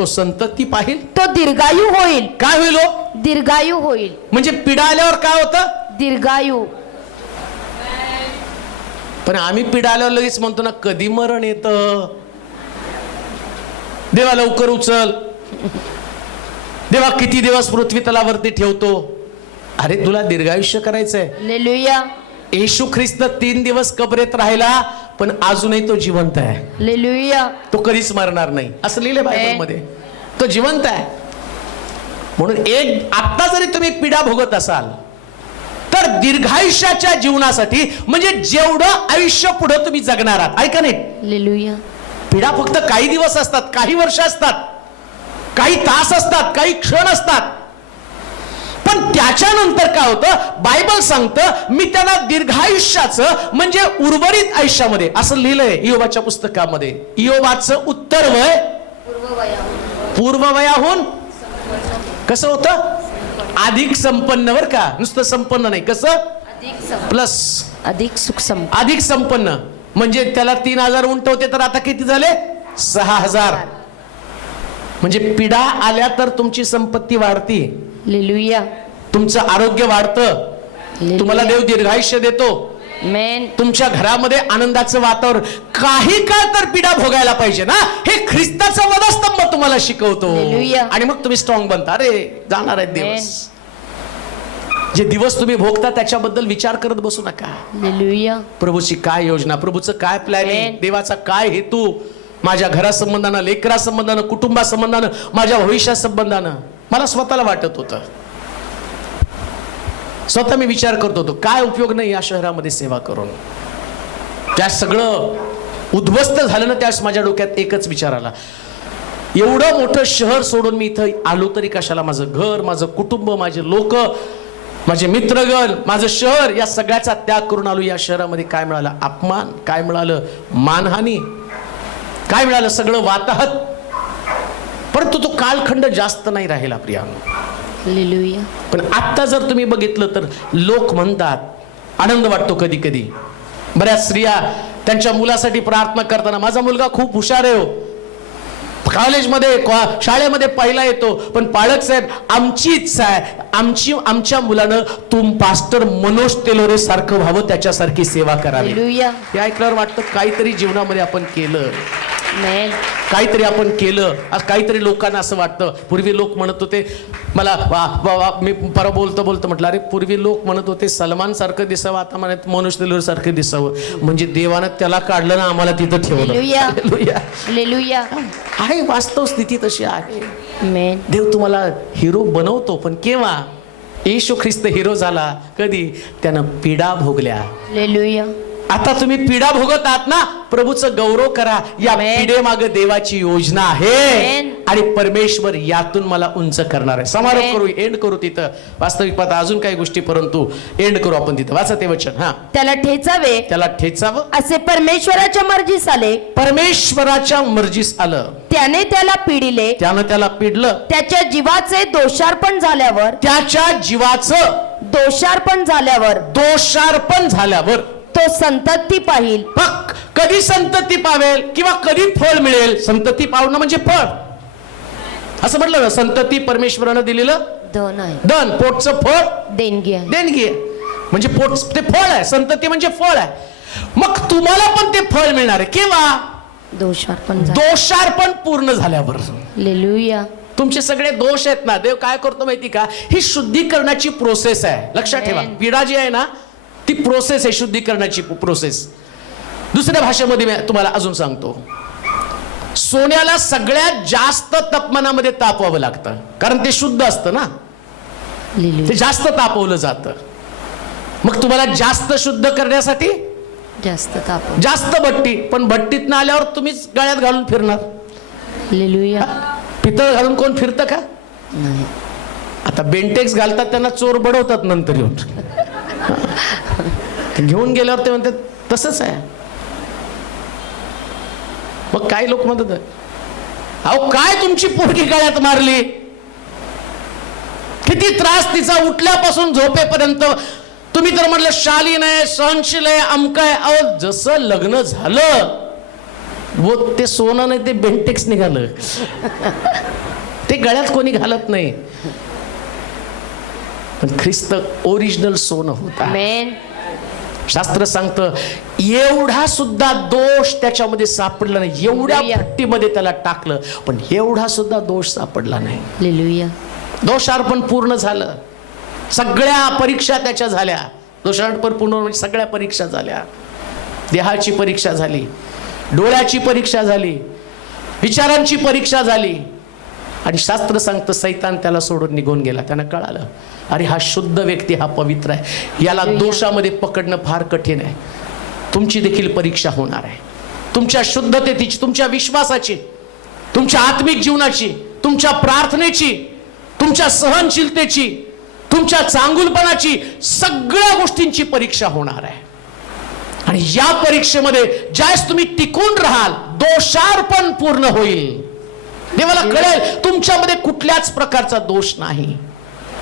संतती पाहिल. तो दीर्घायू होईल. काय होईल? दीर्घायू होईल. म्हणजे पिढा आल्यावर काय होतं? दीर्घायू. पण आम्ही पिढा आल्यावर लगेच म्हणतो ना, कधी मरण येतं, देवा लवकर उचल, देवा किती दिवस पृथ्वी तलावरती ठेवतो. अरे तुला दीर्घायुष्य करायचंय. हालेलुया. येशू ख्रिस्त 3 दिवस कबरेत राहिला, पण अजूनही तो जिवंत आहे. हालेलुया. तो कधीच मरणार नाही, असं लिहिलंय बायबलमध्ये. तो जिवंत आहे. म्हणून आता जरी तुम्ही पिढा भोगत असाल, तर दीर्घायुष्याच्या जीवनासाठी, म्हणजे जेवढं आयुष्य पुढे तुम्ही जगणार आहात, ऐका नाही, हालेलुया. पिढा फक्त काही दिवस असतात, काही वर्ष असतात. काही तास असतात, काही क्षण असतात, पण त्याच्यानंतर काय होतं, बायबल सांगतं मी त्यांना दीर्घायुष्याचं म्हणजे उर्वरित आयुष्यामध्ये, असं लिहिलंय इयोबाच्या पुस्तकामध्ये. इयोबाचं उत्तर वय पूर्ववयाहून कसं होतं, अधिक संपन्न. बर का, नुसतं संपन्न नाही, कसं प्लस अधिक सुखसम अधिक संपन्न. म्हणजे त्याला 3,000 उंट होते तर आता किती झाले, 6,000. म्हणजे पिढा आल्या तर तुमची संपत्ती वाढती, हालेलुया, तुमचं आरोग्य वाढतं, तुम्हाला देव दीर्घायुष्य देतो, आमेन. तुमच्या घरामध्ये आनंदाचं वातावरण. काही काळ तर पिढा भोगायला पाहिजे ना, हे ख्रिस्ताचा वधस्तंभ तुम्हाला शिकवतो. हालेलुया. आणि मग तुम्ही स्ट्रॉंग बनता. अरे जाणार आहेत दिवस, जे दिवस तुम्ही भोगता त्याच्याबद्दल विचार करत बसू नका. हालेलुया, प्रभूची काय योजना, प्रभूचं काय प्लॅनिंग, Amen. देवाचा काय हेतू, माझ्या घरासंबंधानं, लेकरासंबंधानं, कुटुंबासंबंधानं, माझ्या भविष्यासंबंधानं. मला स्वतःला वाटत होतं, स्वतः मी विचार करत होतो, काय उपयोग नाही या शहरामध्ये सेवा करून. त्या सगळं उद्ध्वस्त झालं ना, त्यावेळेस माझ्या डोक्यात एकच विचार आला, एवढं मोठं शहर सोडून मी इथं आलो तरी कशाला. माझं घर, माझं कुटुंब, माझे लोक, माझे मित्रगण, माझं शहर, या सगळ्याचा त्याग करून आलो. या शहरामध्ये काय मिळालं, अपमान, काय मिळालं, मानहानी, काय मिळालं, सगळं वाताहत. परंतु तो कालखंड जास्त नाही राहिला प्रियांनो. हालेलुया, पण आत्ता जर तुम्ही बघितलं तर लोक म्हणतात, आनंद वाटतो कधी कधी. बऱ्याच स्त्रिया त्यांच्या मुलासाठी प्रार्थना करताना, माझा मुलगा खूप हुशार आहे हो, कॉलेजमध्ये शाळेमध्ये पहिला येतो, पण पालक साहेब आमची इच्छा आहे, आमच्या मुलानं पास्टर मनोज तेलोरे सारखं व्हावं, त्याच्यासारखी सेवा करावी. हालेलुया, हे ऐकल्यावर वाटतं काहीतरी जीवनामध्ये आपण केलं, आमेन. काहीतरी आपण केलं. काहीतरी लोकांना असं वाटतं. पूर्वी लोक म्हणत होते मला, मी परवा बोलतो म्हटलं, अरे पूर्वी लोक म्हणत होते सलमान सारखं दिसावं, आता म्हणत मनोज तेलोरे सारखं दिसावं. म्हणजे देवानं त्याला काढलं ना, आम्हाला तिथं ठेवलं. Hallelujah, hallelujah. हालेलुया, आहे, वास्तव स्थिती तशी आहे. आमेन. देव तुम्हाला हिरो बनवतो, पण केव्हा. येशू ख्रिस्त हिरो झाला कधी, त्यानं पीडा भोगल्या. हालेलुया, आता तुम्ही पीडा भोगत आहात ना, प्रभूचं गौरव करा. या Amen. पिढेमागे देवाची योजना आहे, Amen. आणि परमेश्वर यातून मला उंच करणार आहे. समारोप Amen. करू, एंड करू तिथं. वास्तविक पाहता अजून काही गोष्टी, परंतु एंड करू आपण तिथं. वाचा ते वचन. हा, त्याला ठेचावे त्याला ठेचावं असे परमेश्वराच्या मर्जीस आले, परमेश्वराच्या मर्जीस आलं, त्याने त्याला पिडिले. त्यानं त्याला पिडलं. त्याच्या जीवाचे दोषार्पण झाल्यावर, त्याच्या जीवाचं दोषार्पण झाल्यावर दोषार्पण झाल्यावर तो संतती पाहिल. मग कधी संतती पावेल किंवा कधी फळ मिळेल. संतती पावणं म्हणजे फळ, असं म्हटलं ना. संतती परमेश्वरानं दिलेलं धन आहे, धन, पोटचं फळ देणगी आहे. देणगी आहे. म्हणजे पोट ते फळ आहे, संतती म्हणजे फळ आहे. मग तुम्हाला पण ते फळ मिळणार आहे केव्हा, दोषार्पण दोषार्पण पूर्ण झाल्यावर. हालेलुया, तुमचे सगळे दोष आहेत ना, देव काय करतो माहिती का, ही शुद्धीकरणाची प्रोसेस आहे. लक्षात ठेवा, पीडा जी आहे ना, ती प्रोसेस आहे, शुद्धीकरणाची प्रोसेस. दुसऱ्या भाषेमध्ये मी तुम्हाला अजून सांगतो, सोन्याला सगळ्यात जास्त तापमानामध्ये तापवावं लागतं, कारण ते शुद्ध असतं ना, हालेलुया, ते जास्त तापवलं जातं. मग तुम्हाला जास्त शुद्ध करण्यासाठी जास्त ताप. जास्त भट्टी, पण भट्टीतनं आल्यावर तुम्हीच गळ्यात घालून फिरणार. हालेलुया, पितळ घालून कोण फिरतं का. नाही. आता बेंटेक्स घालतात, त्यांना चोर बडवतात नंतर येऊन. घेऊन गेल्यावर ते म्हणतात तसंच आहे. मग काही लोक म्हणतात, अहो काय तुमची पोरगी गळ्यात मारली, किती त्रास तिचा उठल्यापासून झोपेपर्यंत. तुम्ही तर म्हटलं शालीन आहे, सहनशील आहे, अमक आहे. अहो जसं लग्न झालं व ते सोनं नाही, ते बेंटेक्स निघालं. ते गळ्यात कोणी घालत नाही, पण ख्रिस्त ओरिजिनल सोनं होता. आमेन. शास्त्र सांगतं एवढा सुद्धा दोष त्याच्यामध्ये सापडला नाही. एवढ्या हालेलुया. भट्टीमध्ये त्याला टाकलं, पण एवढा सुद्धा दोष सापडला नाही. हालेलुया, दोषार्पण पूर्ण झालं, सगळ्या परीक्षा त्याच्या झाल्या. दोषार्पण पूर्ण म्हणजे सगळ्या परीक्षा झाल्या. देहाची परीक्षा झाली, डोळ्याची परीक्षा झाली, विचारांची परीक्षा झाली. आणि शास्त्र सांगतं सैतान त्याला सोडून निघून गेला. त्यांना कळालं, अरे हा शुद्ध व्यक्ती, हा पवित्र आहे, याला दोषामध्ये पकडणं फार कठीण आहे. तुमची देखील परीक्षा होणार आहे, तुमच्या शुद्धतेची, तुमच्या विश्वासाची, तुमच्या आत्मिक जीवनाची, तुमच्या प्रार्थनेची, तुमच्या सहनशीलतेची, तुमच्या चांगुलपणाची, सगळ्या गोष्टींची परीक्षा होणार आहे. आणि या परीक्षेमध्ये ज्यावेळेस तुम्ही टिकून राहाल, दोषार्पण पूर्ण होईल. देवाला कळेल तुमच्यामध्ये कुठल्याच प्रकारचा दोष नाही.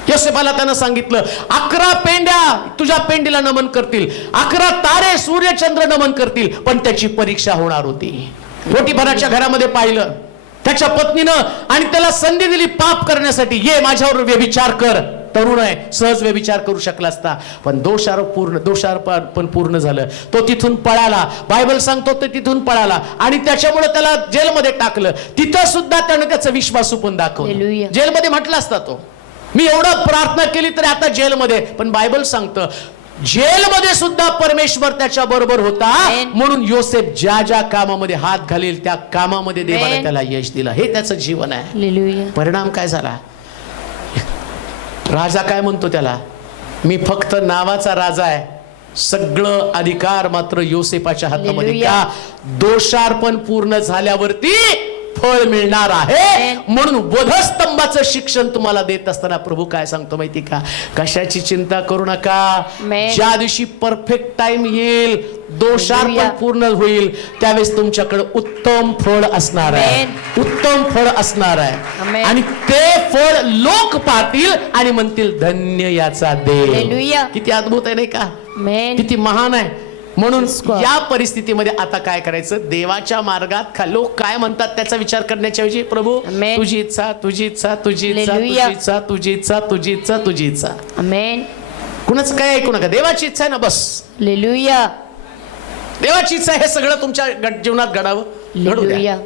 योसेफाला त्यानं सांगितलं, 11 पेंड्या तुझ्या पेंडीला नमन करतील, 11 तारे सूर्यचंद्र नमन करतील, पण त्याची परीक्षा होणार होती. पोटिफाराच्या घरामध्ये पाहिलं त्याच्या पत्नीनं आणि त्याला संधी दिली पाप करण्यासाठी, ये माझ्यावर व्यभिचार कर. तरुण आहे, सहज व्यभिचार करू शकला असता, पण दोषारोपण पूर्ण झालं. तो तिथून पळाला. बायबल सांगतो तो तिथून पळाला आणि त्याच्यामुळे त्याला जेलमध्ये टाकलं. तिथं सुद्धा त्यानं त्याचं विश्वासू पण दाखवलं. जेलमध्ये म्हटलं असता तो, मी एवढं प्रार्थना केली तरी आता जेलमध्ये, पण बायबल सांगतं जेलमध्ये सुद्धा परमेश्वर त्याच्या बरोबर होता. म्हणून योसेफ ज्या ज्या कामामध्ये हात घालेल त्या कामामध्ये देवाने त्याला यश दिलं. हे त्याचं जीवन आहे. परिणाम काय झाला? राजा काय म्हणतो त्याला, मी फक्त नावाचा राजा आहे, सगळं अधिकार मात्र योसेफाच्या हातामध्ये. का? दोषार्पण पूर्ण झाल्यावरती फळ मिळणार आहे. म्हणून वधस्तंभाचं शिक्षण तुम्हाला देत असताना प्रभू काय सांगतो माहिती का? कशाची चिंता करू नका. ज्या दिवशी परफेक्ट टाइम येईल, दोषार्पण पूर्ण होईल, त्यावेळेस तुमच्याकडे उत्तम फळ असणार आहे. उत्तम फळ असणार आहे. आणि ते फळ लोक पाहतील आणि म्हणतील धन्य याचा देव. किती अद्भुत आहे नाही का? किती महान आहे. म्हणून या परिस्थितीमध्ये आता काय करायचं? देवाच्या मार्गात लोक काय म्हणतात त्याचा विचार करण्याच्या ऐवजी प्रभू तुझी इच्छा, तुझी इच्छा, तुझी इच्छा, तुझी इच्छा, तुझी इच्छा, तुझी इच्छा, तुझी इच्छा. कुणाचं काय ऐकू नका. देवाची इच्छा आहे ना, बस. देवाची इच्छा हे सगळं तुमच्या जीवनात घडावं. घडू द्या.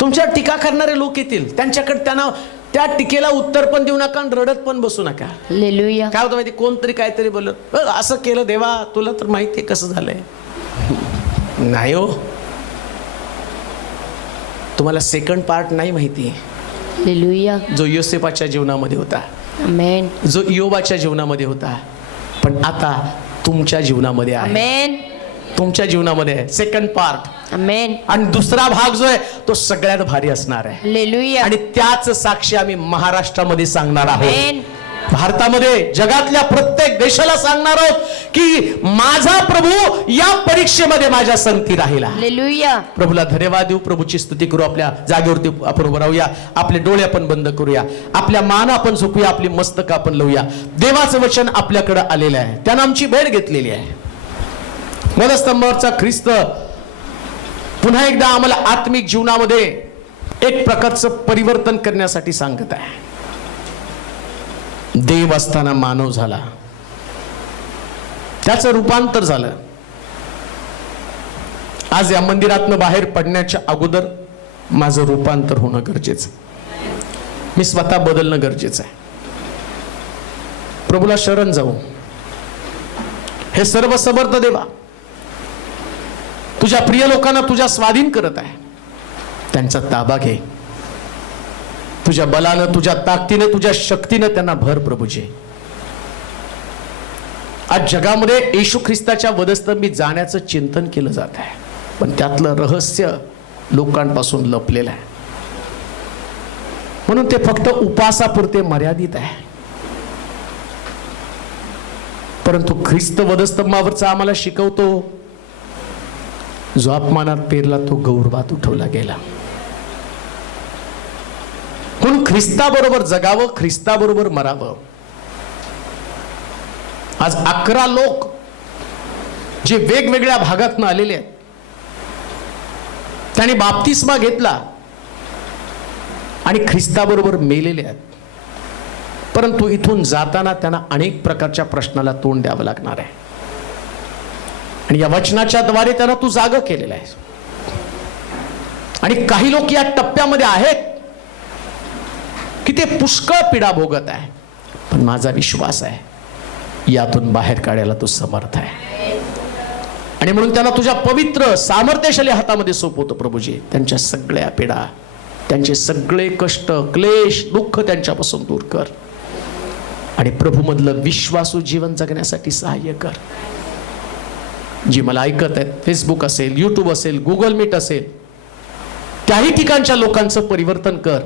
तुमच्यावर टीका करणारे लोक येतील, त्यांच्याकडे त्यांना त्या टीकेला उत्तर पण देऊ नका आणि रडत पण बसू नका. काय होतं माहिती? कोणतरी काहीतरी बोलत, असं केलं देवा, तुला तर माहिती आहे कसं झालंय. नाही हो, तुम्हाला सेकंड पार्ट नाही माहिती, जो योसेफाच्या जीवनामध्ये होता, जो इयोबाच्या जीवनामध्ये होता, पण आता तुमच्या जीवनामध्ये आहे. तुमच्या जीवनामध्ये सेकंड पार्ट. आणि दुसरा भाग जो आहे तो सगळ्यात भारी असणार आहे. आणि त्याच साक्षी आम्ही महाराष्ट्रामध्ये सांगणार आहोत, भारतामध्ये, जगातल्या प्रत्येक देशाला सांगणार आहोत की माझा प्रभू या परीक्षेमध्ये माझ्या संगती राहिला. प्रभूला धन्यवाद देऊ, प्रभूची स्तुती करू. आपल्या जागेवरती आपण उभं राहूया, आपले डोळे आपण बंद करूया, आपल्या मान आपण झुकूया, आपली मस्तक आपण लावूया. देवाचं वचन आपल्याकडे आलेलं आहे, त्यानं आमची भेट घेतलेली आहे. वधस्तंभावरचा ख्रिस्त पुन्हा एकदा आम्हाला आत्मिक जीवनामध्ये एक प्रकारचं परिवर्तन करण्यासाठी सांगत आहे. देव असताना मानव झाला, त्याचं रूपांतर झालं. आज या मंदिरातनं बाहेर पडण्याच्या अगोदर माझं रूपांतर होणं गरजेचं, मी स्वतः बदलणं गरजेचं आहे. प्रभूला शरण जाऊ. हे सर्व समर्थ देवा, तुझ्या प्रिय लोकांना तुझ्या स्वाधीन करत आहे, त्यांचा ताबा घे. तुझ्या बलानं, तुझ्या ताकदीनं, तुझ्या शक्तीनं त्यांना भर प्रभूजी. आज जगामध्ये येशू ख्रिस्ताच्या वधस्तंभी जाण्याचं चिंतन केलं जात आहे, पण त्यातलं रहस्य लोकांपासून लपलेलं आहे. म्हणून ते फक्त उपासापुरते मर्यादित आहे. परंतु ख्रिस्त वधस्तंभावरचा आम्हाला शिकवतो, जो अपमानात पेरला तो गौरवात उठवला गेला. म्हणून ख्रिस्ताबरोबर जगावं, ख्रिस्ताबरोबर मरावं. आज 11 लोक जे वेगवेगळ्या भागातून आलेले आहेत, त्यांनी बाप्तिस्मा घेतला आणि ख्रिस्ताबरोबर मेलेले आहेत. परंतु इथून जाताना त्यांना अनेक प्रकारच्या प्रश्नाला तोंड द्यावं लागणार आहे. आणि या वचनाच्या द्वारे त्यांना तू जागं केलेलं आहे. आणि काही लोक या टप्प्यामध्ये आहेत की ते पुष्कळ पीडा भोगत आहे, पण माझा विश्वास आहे यातून बाहेर काढायला तू समर्थ आहे. आणि म्हणून त्यांना तुझ्या पवित्र सामर्थ्यशाली हातामध्ये सोपवतो प्रभूजी. त्यांच्या सगळ्या पीडा, त्यांचे सगळे कष्ट, क्लेश, दुःख त्यांच्यापासून दूर कर. आणि प्रभूमधलं विश्वासू जीवन जगण्यासाठी सहाय्य कर. जी मला ऐकत आहेत, फेसबुक असेल, यूट्यूब असेल, गुगल मीट असेल, त्याही ठिकाणच्या लोकांचं परिवर्तन कर.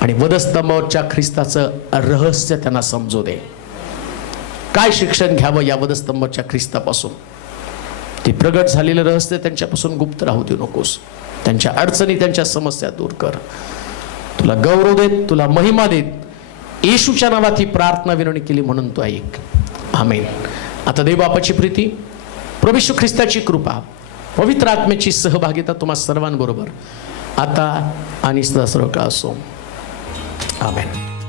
आणि वधस्तंभावरच्या ख्रिस्ताचं रहस्य त्यांना समजू दे. काय शिक्षण घ्यावं या वधस्तंभावरच्या ख्रिस्तापासून, ते प्रगट झालेलं रहस्य त्यांच्यापासून गुप्त राहू देऊ नकोस. त्यांच्या अडचणी, त्यांच्या समस्या दूर कर. तुला गौरव देत, तुला महिमा देत, येशूच्या नावात ही प्रार्थना विनवणी केली म्हणून तू ऐक. आमेन. आता देवबापाची प्रीती, प्रभू येशू ख्रिस्ताची कृपा, पवित्र आत्म्याची सहभागिता तुम्हा सर्वांबरोबर आता आणि सदा सर्व काळ असो. आमेन.